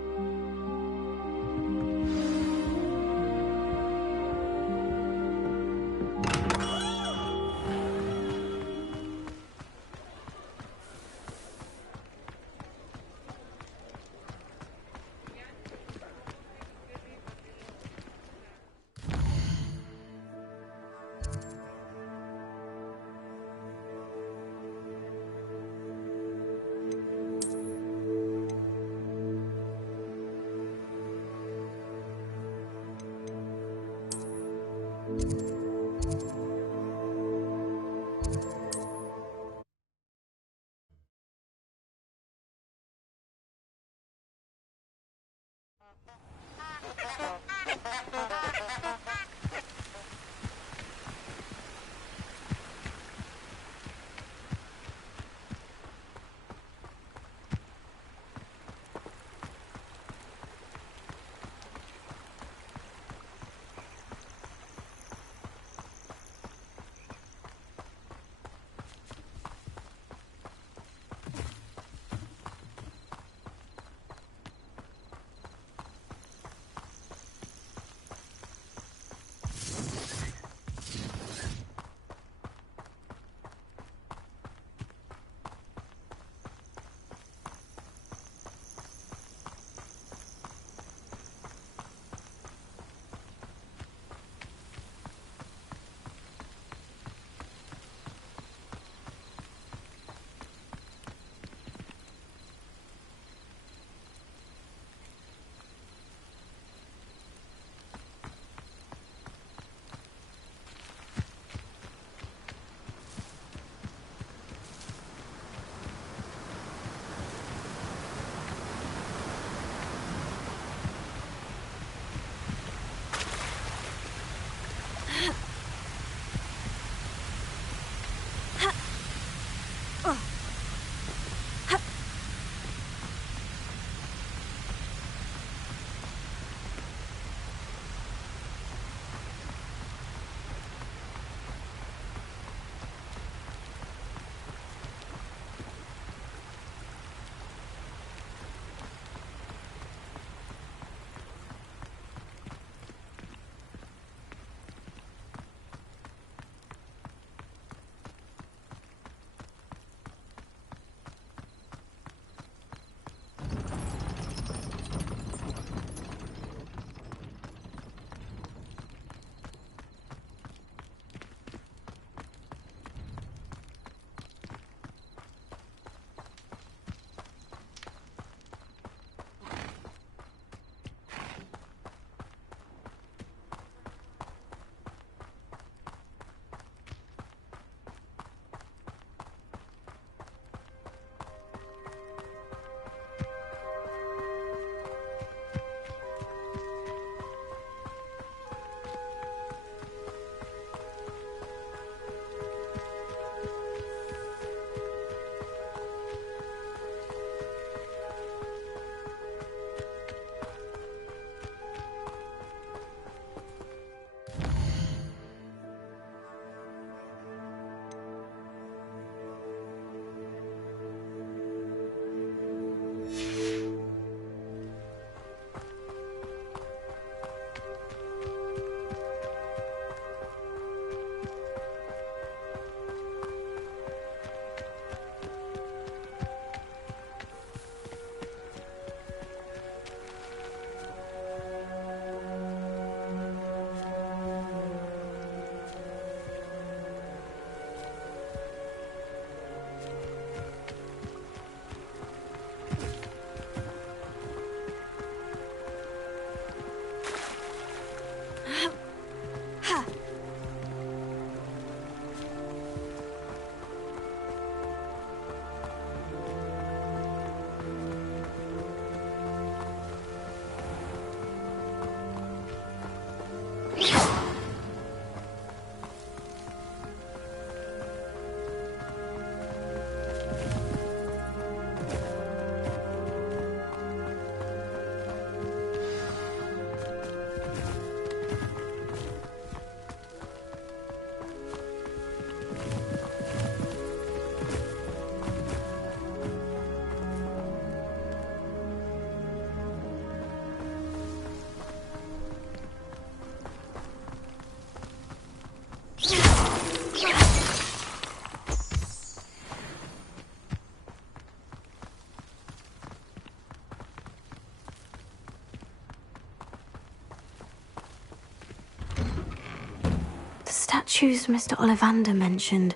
statues Mr. Ollivander mentioned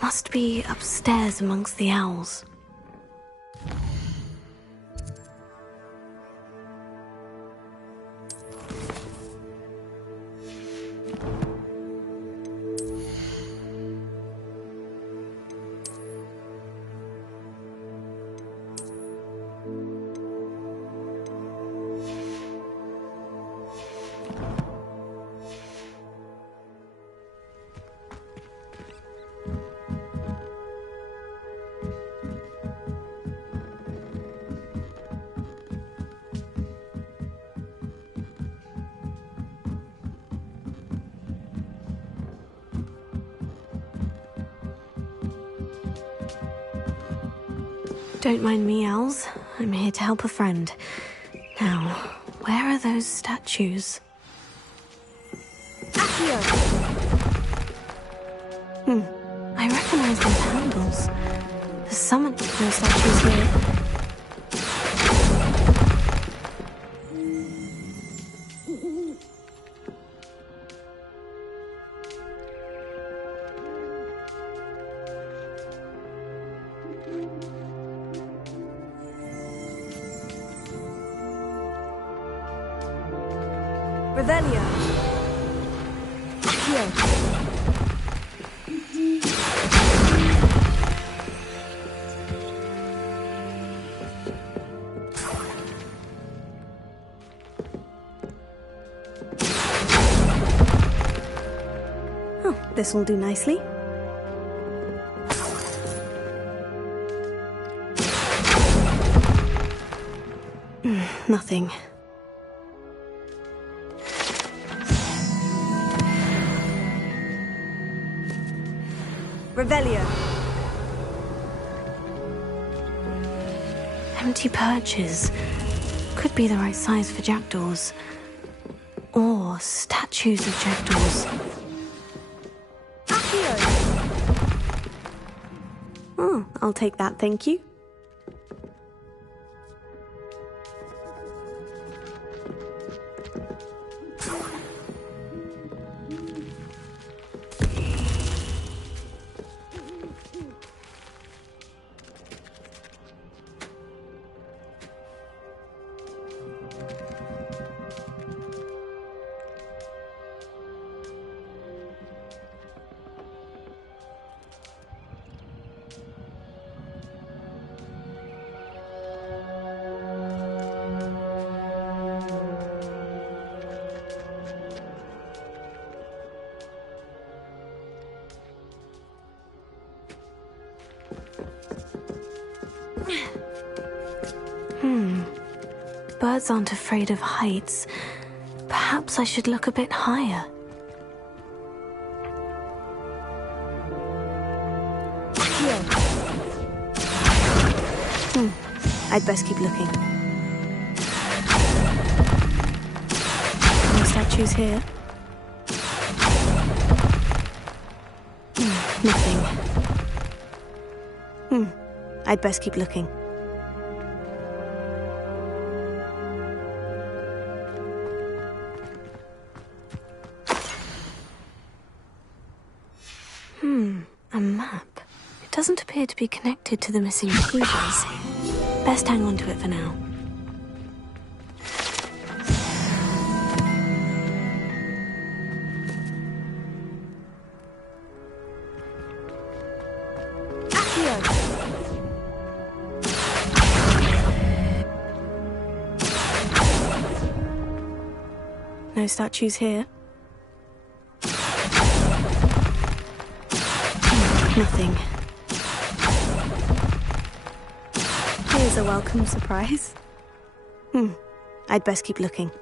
must be upstairs amongst the owls. Don't mind me, owls. I'm here to help a friend. Now, where are those statues? I recognize those handles. There's someone with those statues here. Revelio. Here. Oh, this will do nicely. Nothing. Revelio. Empty perches. Could be the right size for jackdaws. Or statues of jackdaws. Oh, I'll take that, thank you. Birds aren't afraid of heights. Perhaps I should look a bit higher. I'd best keep looking. No statues here. Nothing. I'd best keep looking. A map. It doesn't appear to be connected to the missing cruisers. Best hang on to it for now. No statues here. Nothing. Here's a welcome surprise. I'd best keep looking.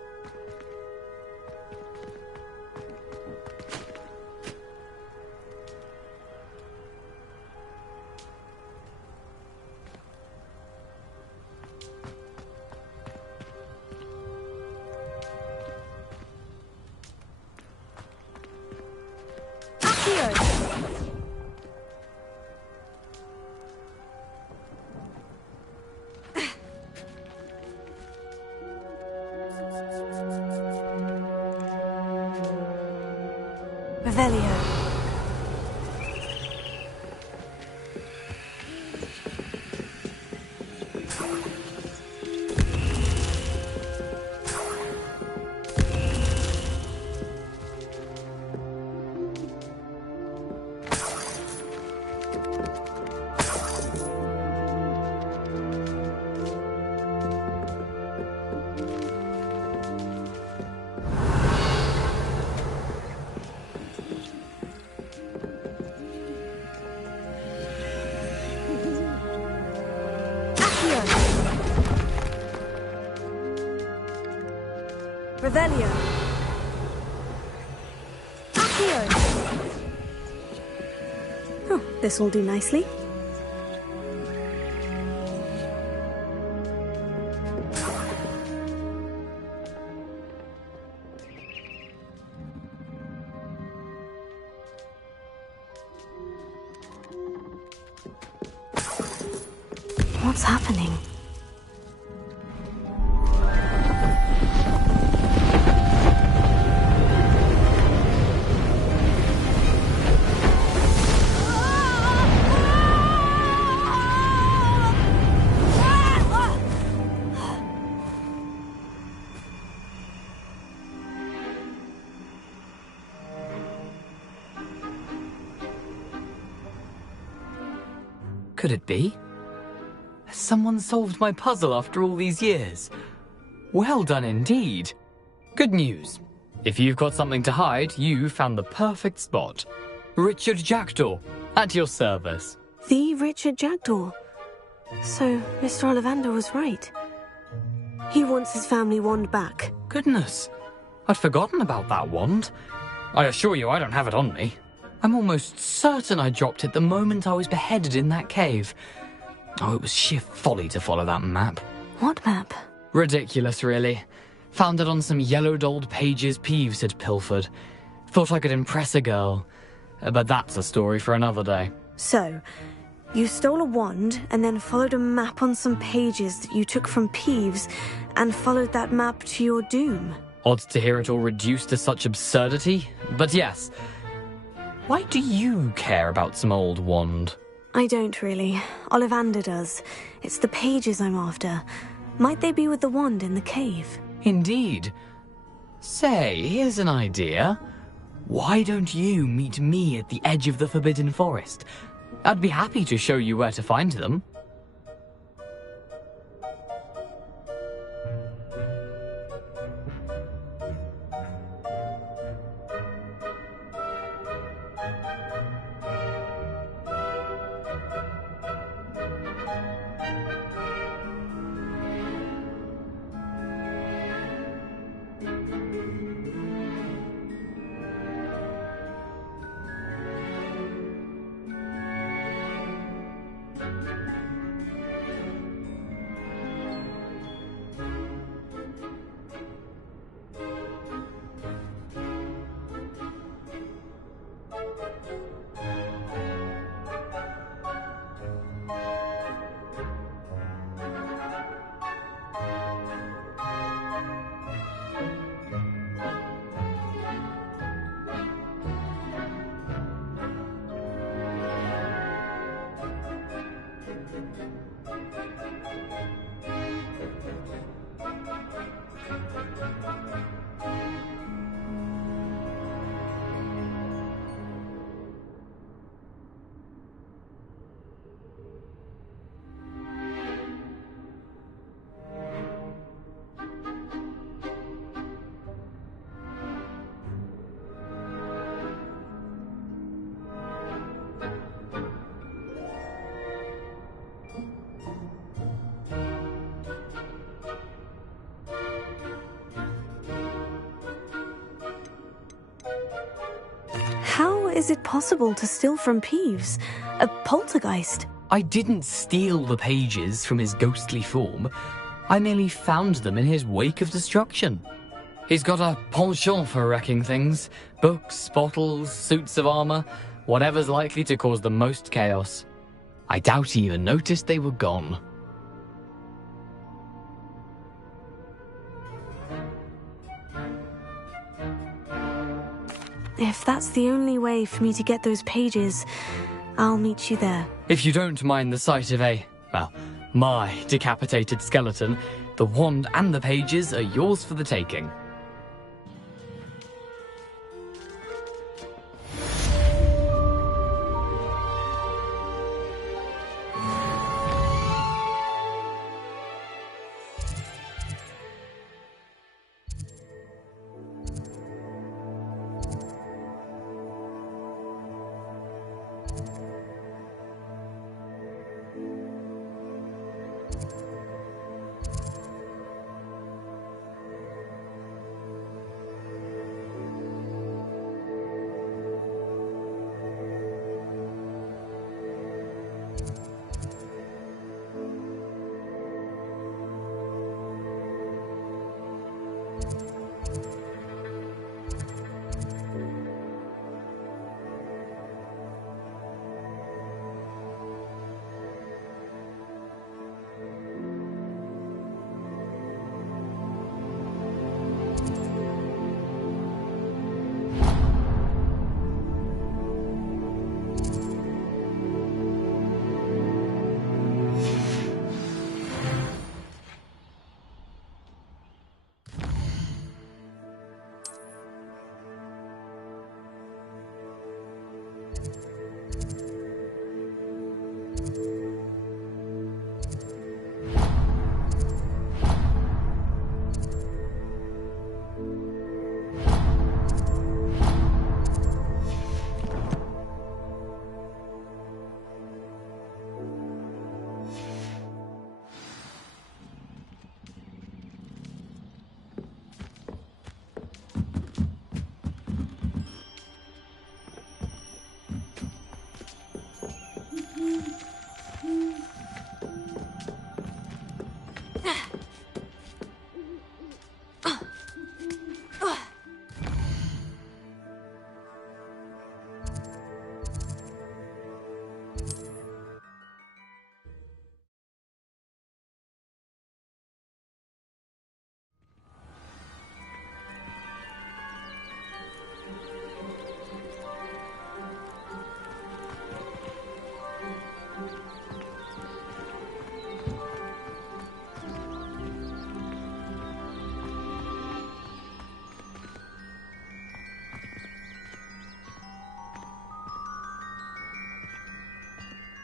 Revelio. Revelio. Accio. Oh, this will do nicely. What's happening? Could it be? Has someone solved my puzzle after all these years? Well done indeed. Good news. If you've got something to hide, you found the perfect spot. Richard Jackdaw, at your service. The Richard Jackdaw. So, Mr. Ollivander was right. He wants his family wand back. Goodness, I'd forgotten about that wand. I assure you I don't have it on me. I'm almost certain I dropped it the moment I was beheaded in that cave. Oh, it was sheer folly to follow that map. What map? Ridiculous, really. Found it on some yellowed old pages Peeves had pilfered. Thought I could impress a girl. But that's a story for another day. So, you stole a wand and then followed a map on some pages that you took from Peeves and followed that map to your doom. Odd to hear it all reduced to such absurdity, but yes. Why do you care about some old wand? I don't really. Ollivander does. It's the pages I'm after. Might they be with the wand in the cave? Indeed. Say, here's an idea. Why don't you meet me at the edge of the Forbidden Forest? I'd be happy to show you where to find them. How is it possible to steal from Peeves? A poltergeist? I didn't steal the pages from his ghostly form. I merely found them in his wake of destruction. He's got a penchant for wrecking things. Books, bottles, suits of armor, whatever's likely to cause the most chaos. I doubt he even noticed they were gone. If that's the only way for me to get those pages, I'll meet you there. If you don't mind the sight of my decapitated skeleton, the wand and the pages are yours for the taking.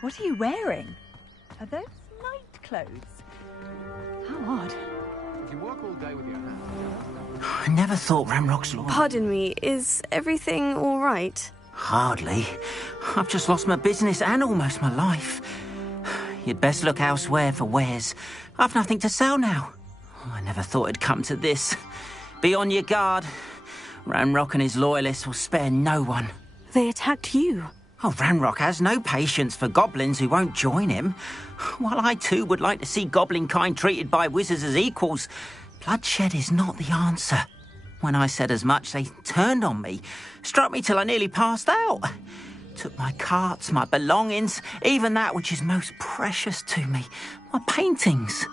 What are you wearing? Are those night clothes? How odd. If you work all day with your hands. I never thought Ramrock's law. Pardon me, is everything all right? Hardly. I've just lost my business and almost my life. You'd best look elsewhere for wares. I've nothing to sell now. I never thought it'd come to this. Be on your guard. Ramrock and his loyalists will spare no one. They attacked you. Oh, Ranrock has no patience for goblins who won't join him. While I too would like to see goblin kind treated by wizards as equals, bloodshed is not the answer. When I said as much, they turned on me, struck me till I nearly passed out. Took my carts, my belongings, even that which is most precious to me, my paintings.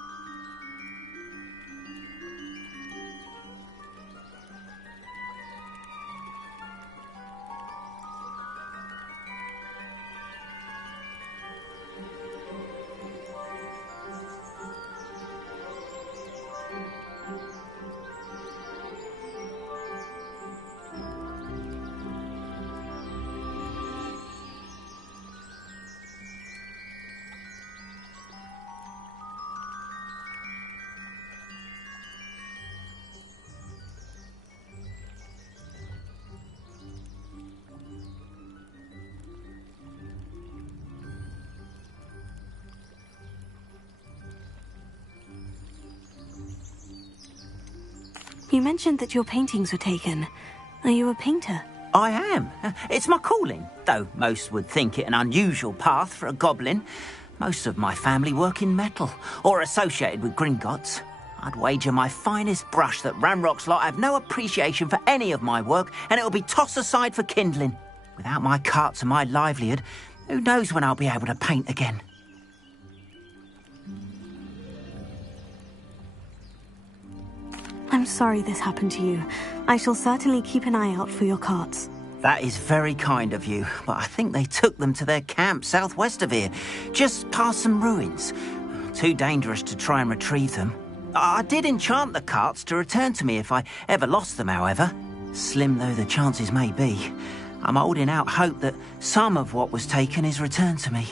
You mentioned that your paintings were taken. Are you a painter? I am. It's my calling, though most would think it an unusual path for a goblin. Most of my family work in metal, or associated with Gringotts. I'd wager my finest brush that Ranrock's lot have no appreciation for any of my work, and it'll be tossed aside for kindling. Without my carts and my livelihood, who knows when I'll be able to paint again? I'm sorry this happened to you. I shall certainly keep an eye out for your carts. That is very kind of you, but I think they took them to their camp southwest of here, just past some ruins. Too dangerous to try and retrieve them. I did enchant the carts to return to me if I ever lost them, however. Slim though the chances may be, I'm holding out hope that some of what was taken is returned to me.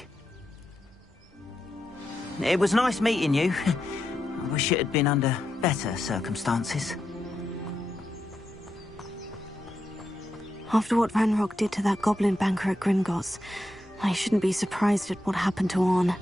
It was nice meeting you. I wish it had been under better circumstances. After what Ranrock did to that goblin banker at Gringotts, I shouldn't be surprised at what happened to Orn.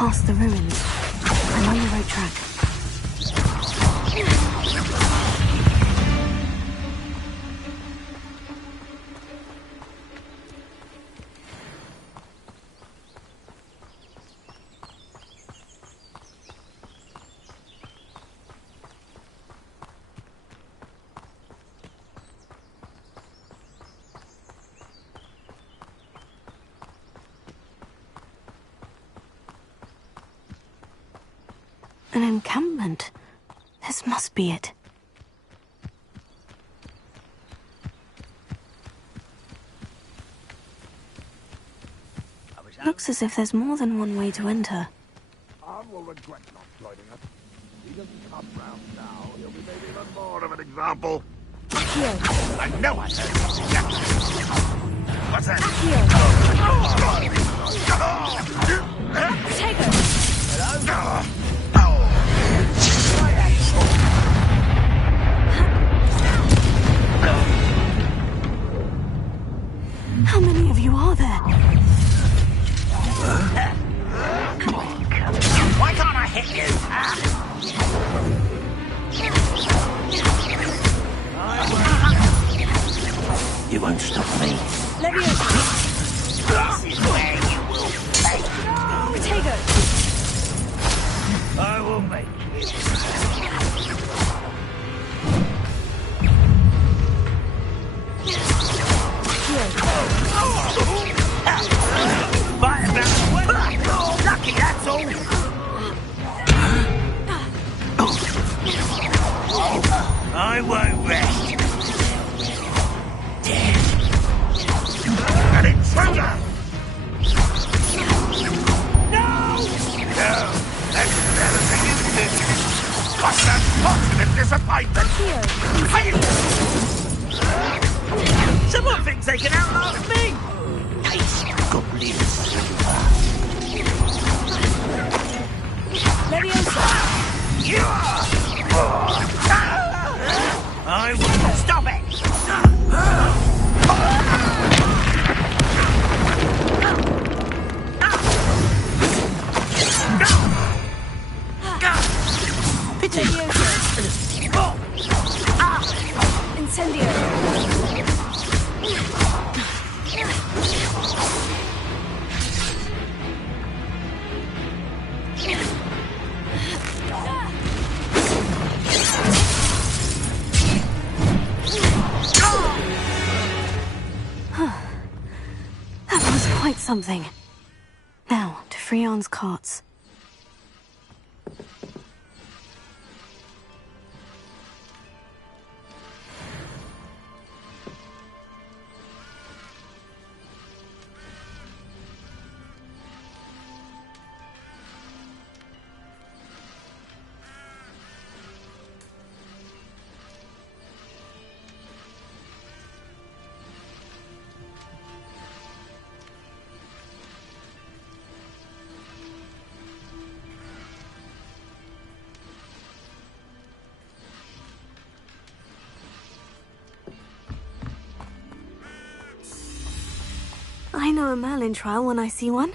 past the ruins. I'm on the right track. An encampment. This must be it. Looks as if there's more than one way to enter. Arn will regret not joining us. He doesn't come round now, he'll be made even more of an example. Accio! I know I heard something. What's that? Potato! Hello? How many of you are there? Why can't I hit you? You won't stop me. Leviosa! This is where you will pay. Potato! I will make Lucky, that's all. I won't rest. Dead. An intruder! No, that's never been used. What's that ultimate disappointment? Someone thinks they can outlast me! Taste goblin silver. Leviosa! I will Stop it! Pity! Incendio! That was quite something. Now, to Freon's carts. I know a Merlin trial when I see one.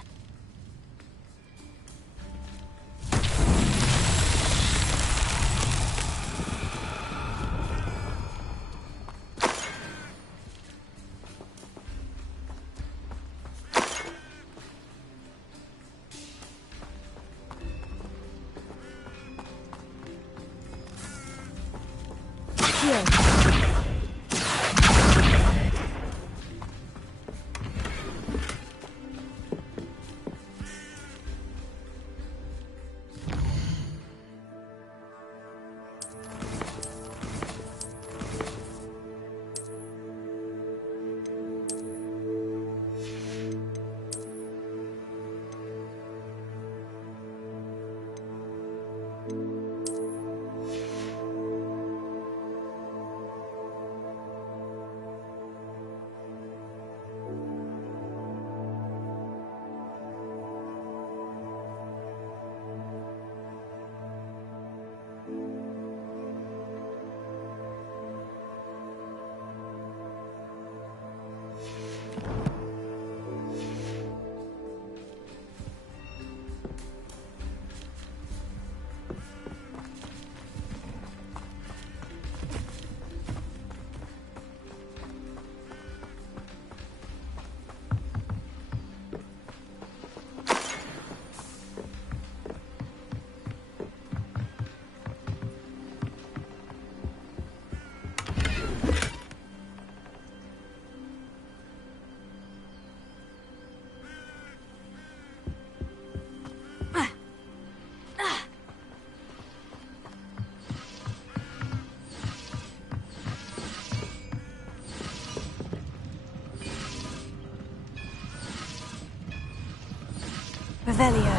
Revelio.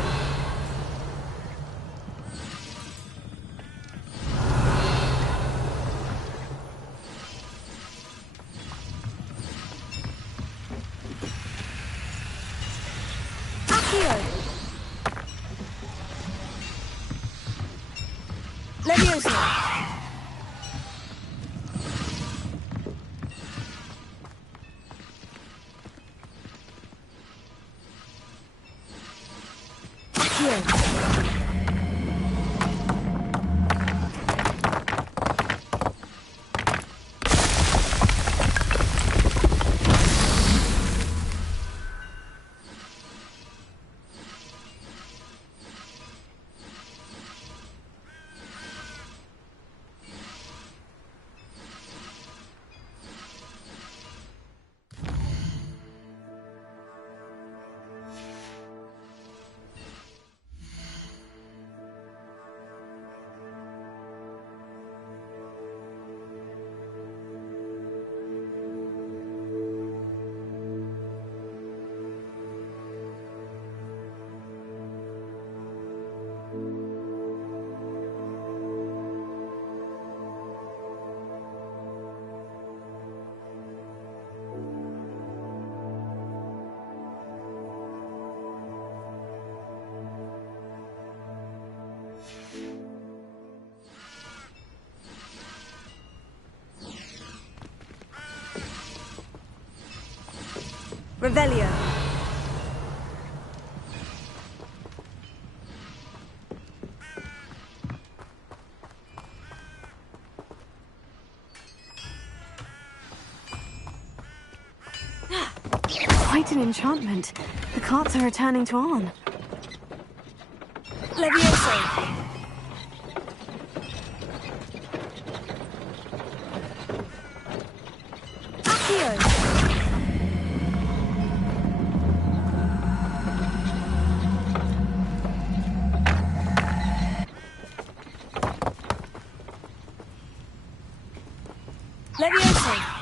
Accio. Levioso. Revelio. Quite an enchantment. The carts are returning to Arn. Levioso. Accio. Levioso.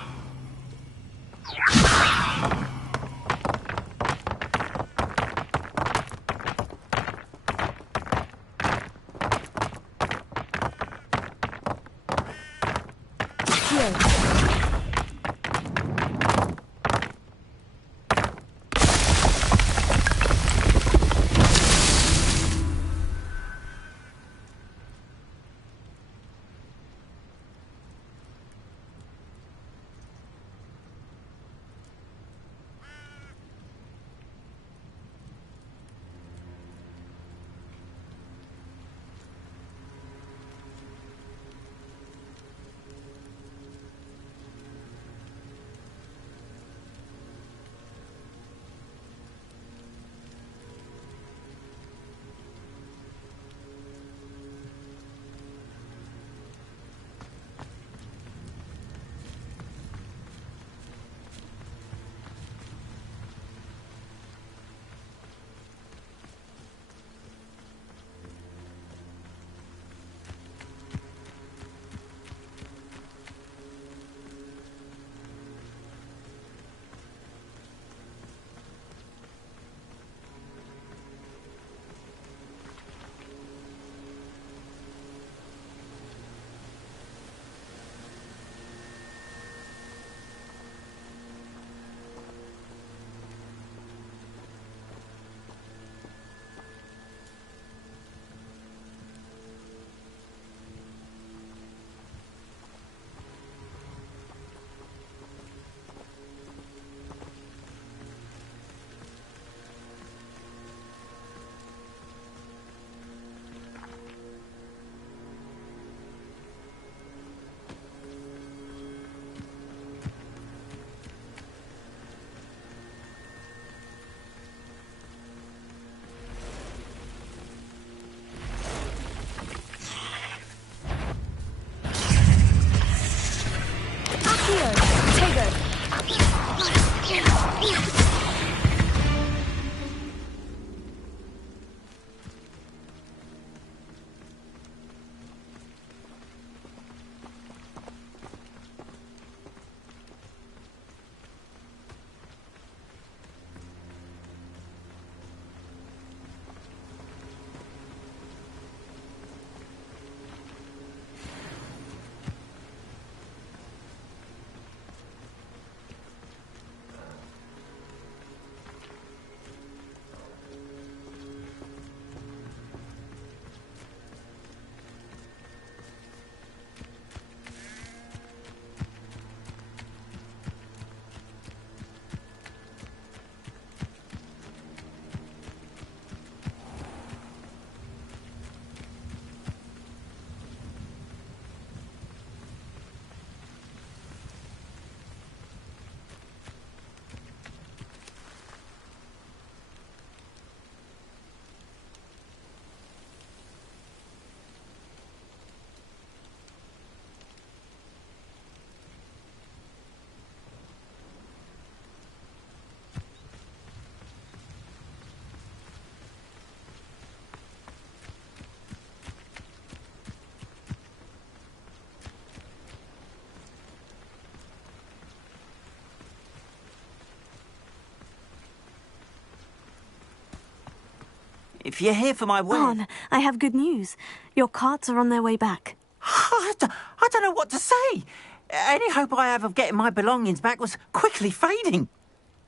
If you're here for my win... On, I have good news. Your carts are on their way back. I don't know what to say. Any hope I have of getting my belongings back was quickly fading.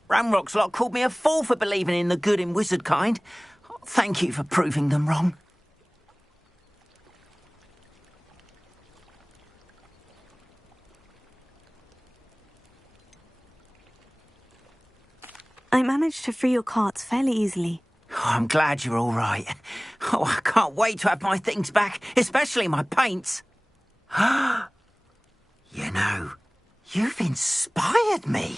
Ramrock's lot called me a fool for believing in the good in wizard kind. Thank you for proving them wrong. I managed to free your carts fairly easily. Oh, I'm glad you're all right. Oh, I can't wait to have my things back, especially my paints. You know, you've inspired me.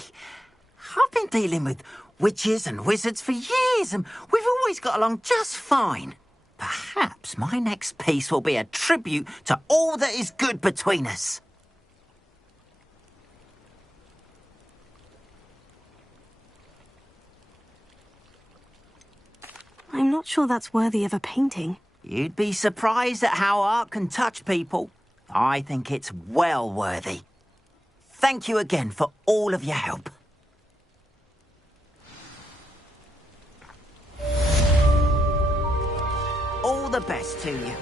I've been dealing with witches and wizards for years, and we've always got along just fine. Perhaps my next piece will be a tribute to all that is good between us. I'm not sure that's worthy of a painting. You'd be surprised at how art can touch people. I think it's well worthy. Thank you again for all of your help. All the best to you.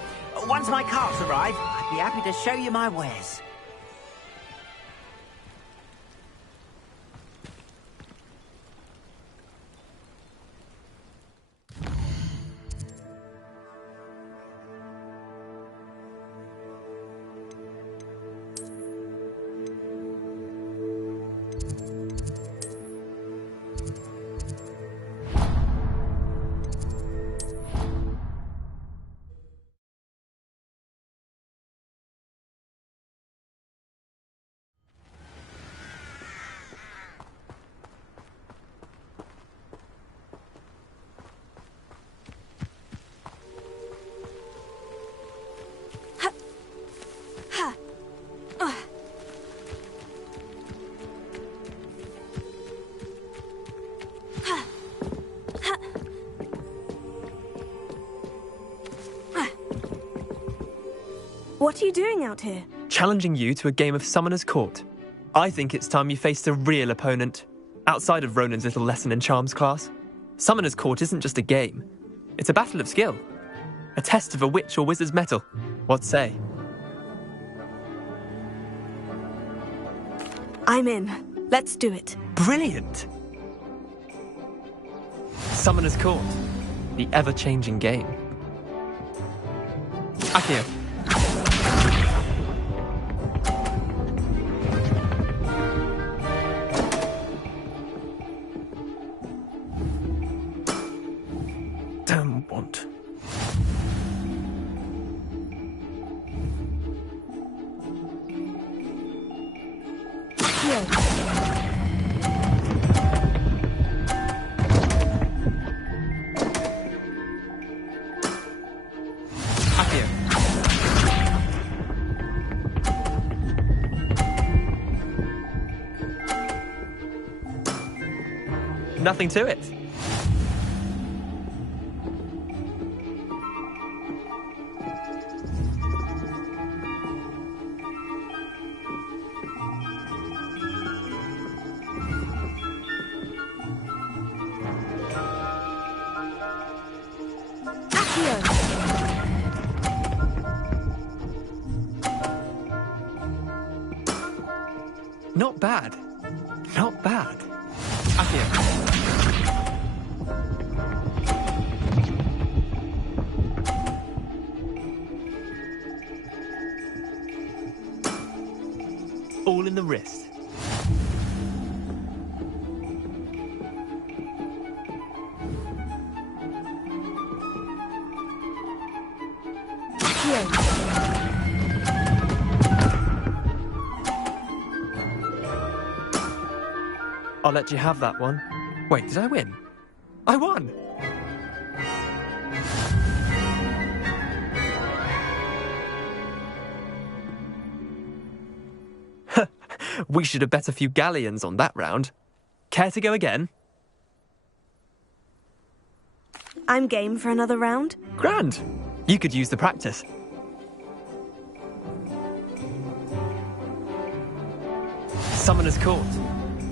Once my carts arrive, I'd be happy to show you my wares. What are you doing out here? Challenging you to a game of Summoner's Court. I think it's time you faced a real opponent, outside of Ronan's little lesson in charms class. Summoner's Court isn't just a game. It's a battle of skill. A test of a witch or wizard's mettle. What say? I'm in. Let's do it. Brilliant! Summoner's Court. The ever-changing game. Akio. Damn want. Nothing to it. Not bad. Not bad. Akio. All in the wrist. I'll let you have that one. Wait, did I win? I won! We should have bet a few galleons on that round. Care to go again? I'm game for another round. Grand! You could use the practice. Summoner's Court.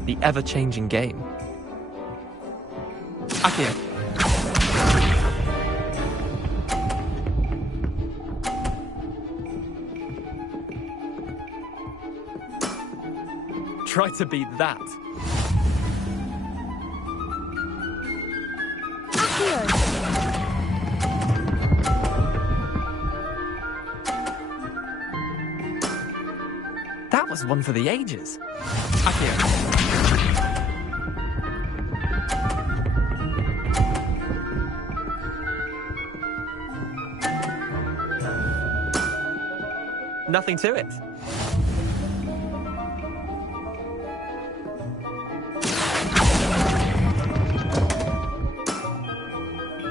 The ever-changing game. Akio. Try to beat that. That was one for the ages. Akio. Nothing to it.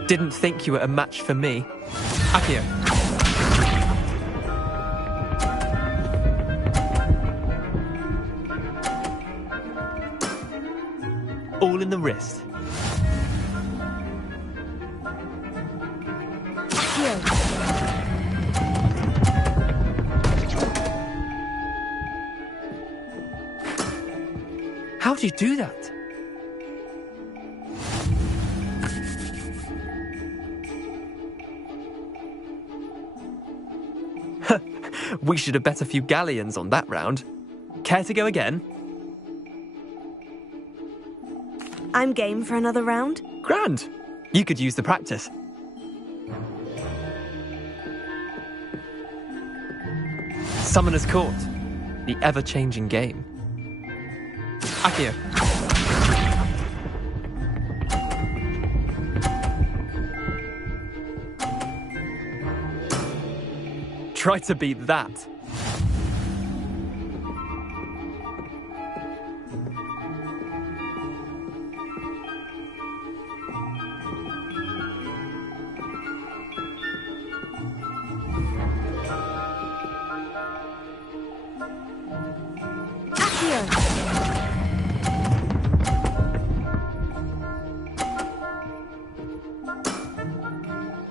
Didn't think you were a match for me. Akio. All in the wrist. How do you do that? We should have bet a few galleons on that round. Care to go again? I'm game for another round. Grand. You could use the practice. Summoner's Court. The ever-changing game. Akio. Try to beat that.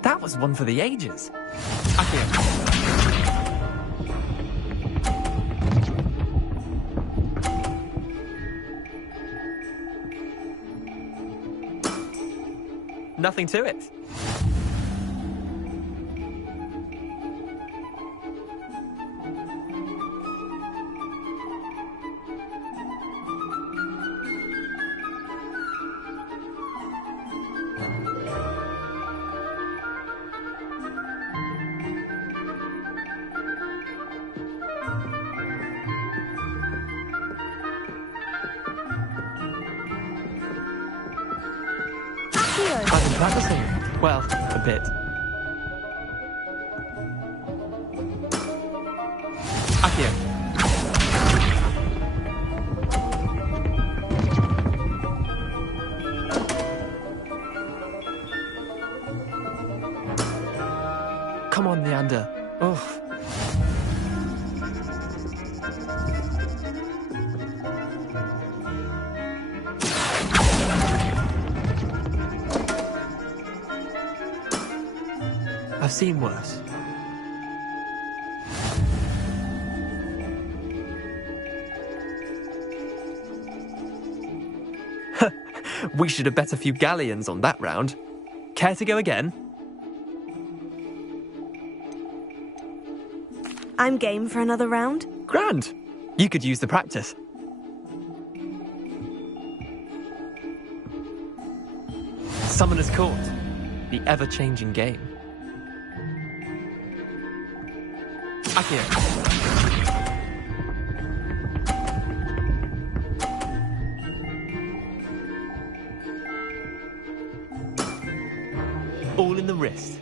That was one for the ages. Akio. Nothing to it. I've been practicing. Well, a bit. Akio. Come on, Leander. Oh. I've seen worse. We should have bet a few galleons on that round. Care to go again? I'm game for another round. Grand. You could use the practice. Summoner's Court. The ever-changing game. Akio. All in the wrist.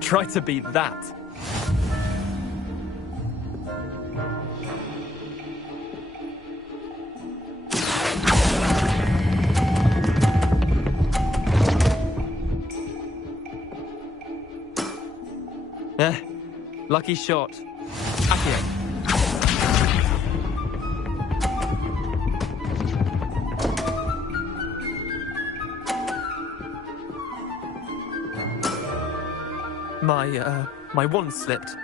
Try to beat that. Lucky shot. Akio. my wand slipped.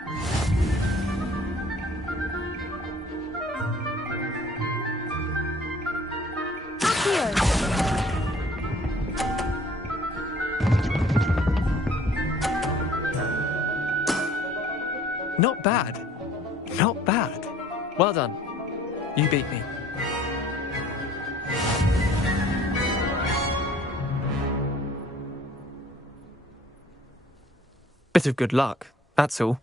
Not bad. Not bad. Well done. You beat me. Bit of good luck, that's all.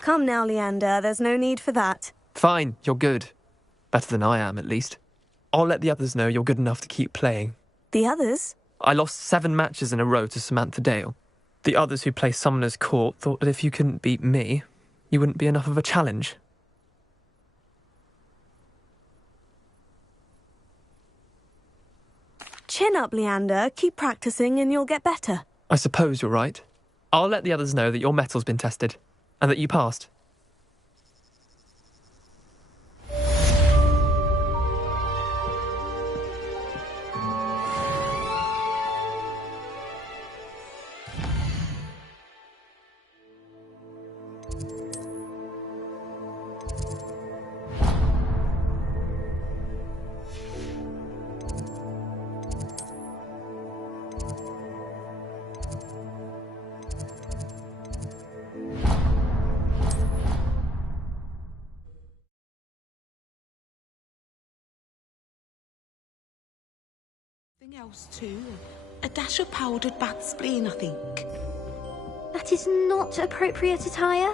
Come now, Leander, there's no need for that. Fine, you're good. Better than I am, at least. I'll let the others know you're good enough to keep playing. The others? I lost 7 matches in a row to Samantha Dale. The others who play Summoner's Court thought that if you couldn't beat me, you wouldn't be enough of a challenge. Chin up, Leander. Keep practicing and you'll get better. I suppose you're right. I'll let the others know that your metal's been tested, and that you passed. Something else too. A dash of powdered bat spleen, I think. That is not appropriate attire.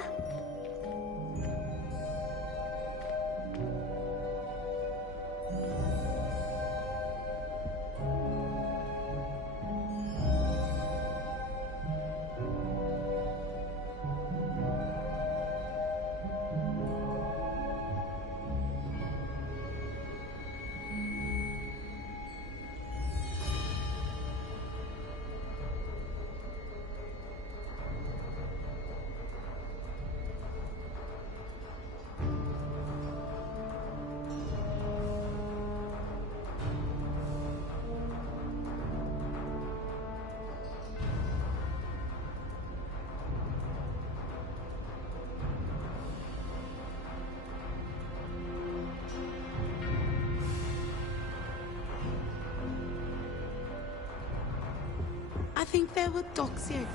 I think there were dogs here.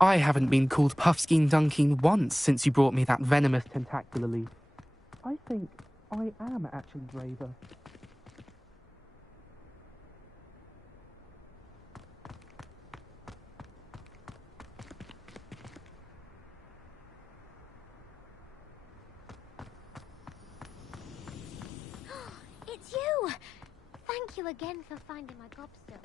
I haven't been called Puffskein Dunking once since you brought me that venomous tentacular leaf. I think I am actually braver. It's you! Thank you again for finding my gobstone.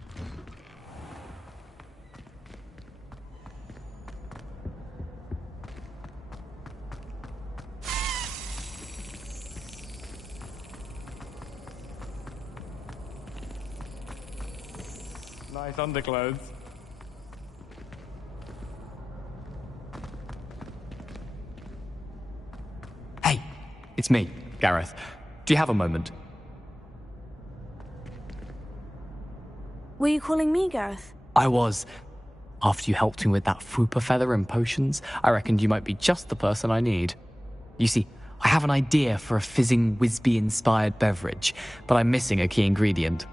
Nice underclothes. Hey, it's me, Gareth. Do you have a moment? Were you calling me, Gareth? I was. After you helped me with that fupa feather and potions, I reckoned you might be just the person I need. You see, I have an idea for a fizzing Wisby-inspired beverage, but I'm missing a key ingredient.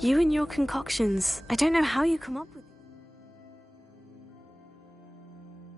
You and your concoctions. I don't know how you come up with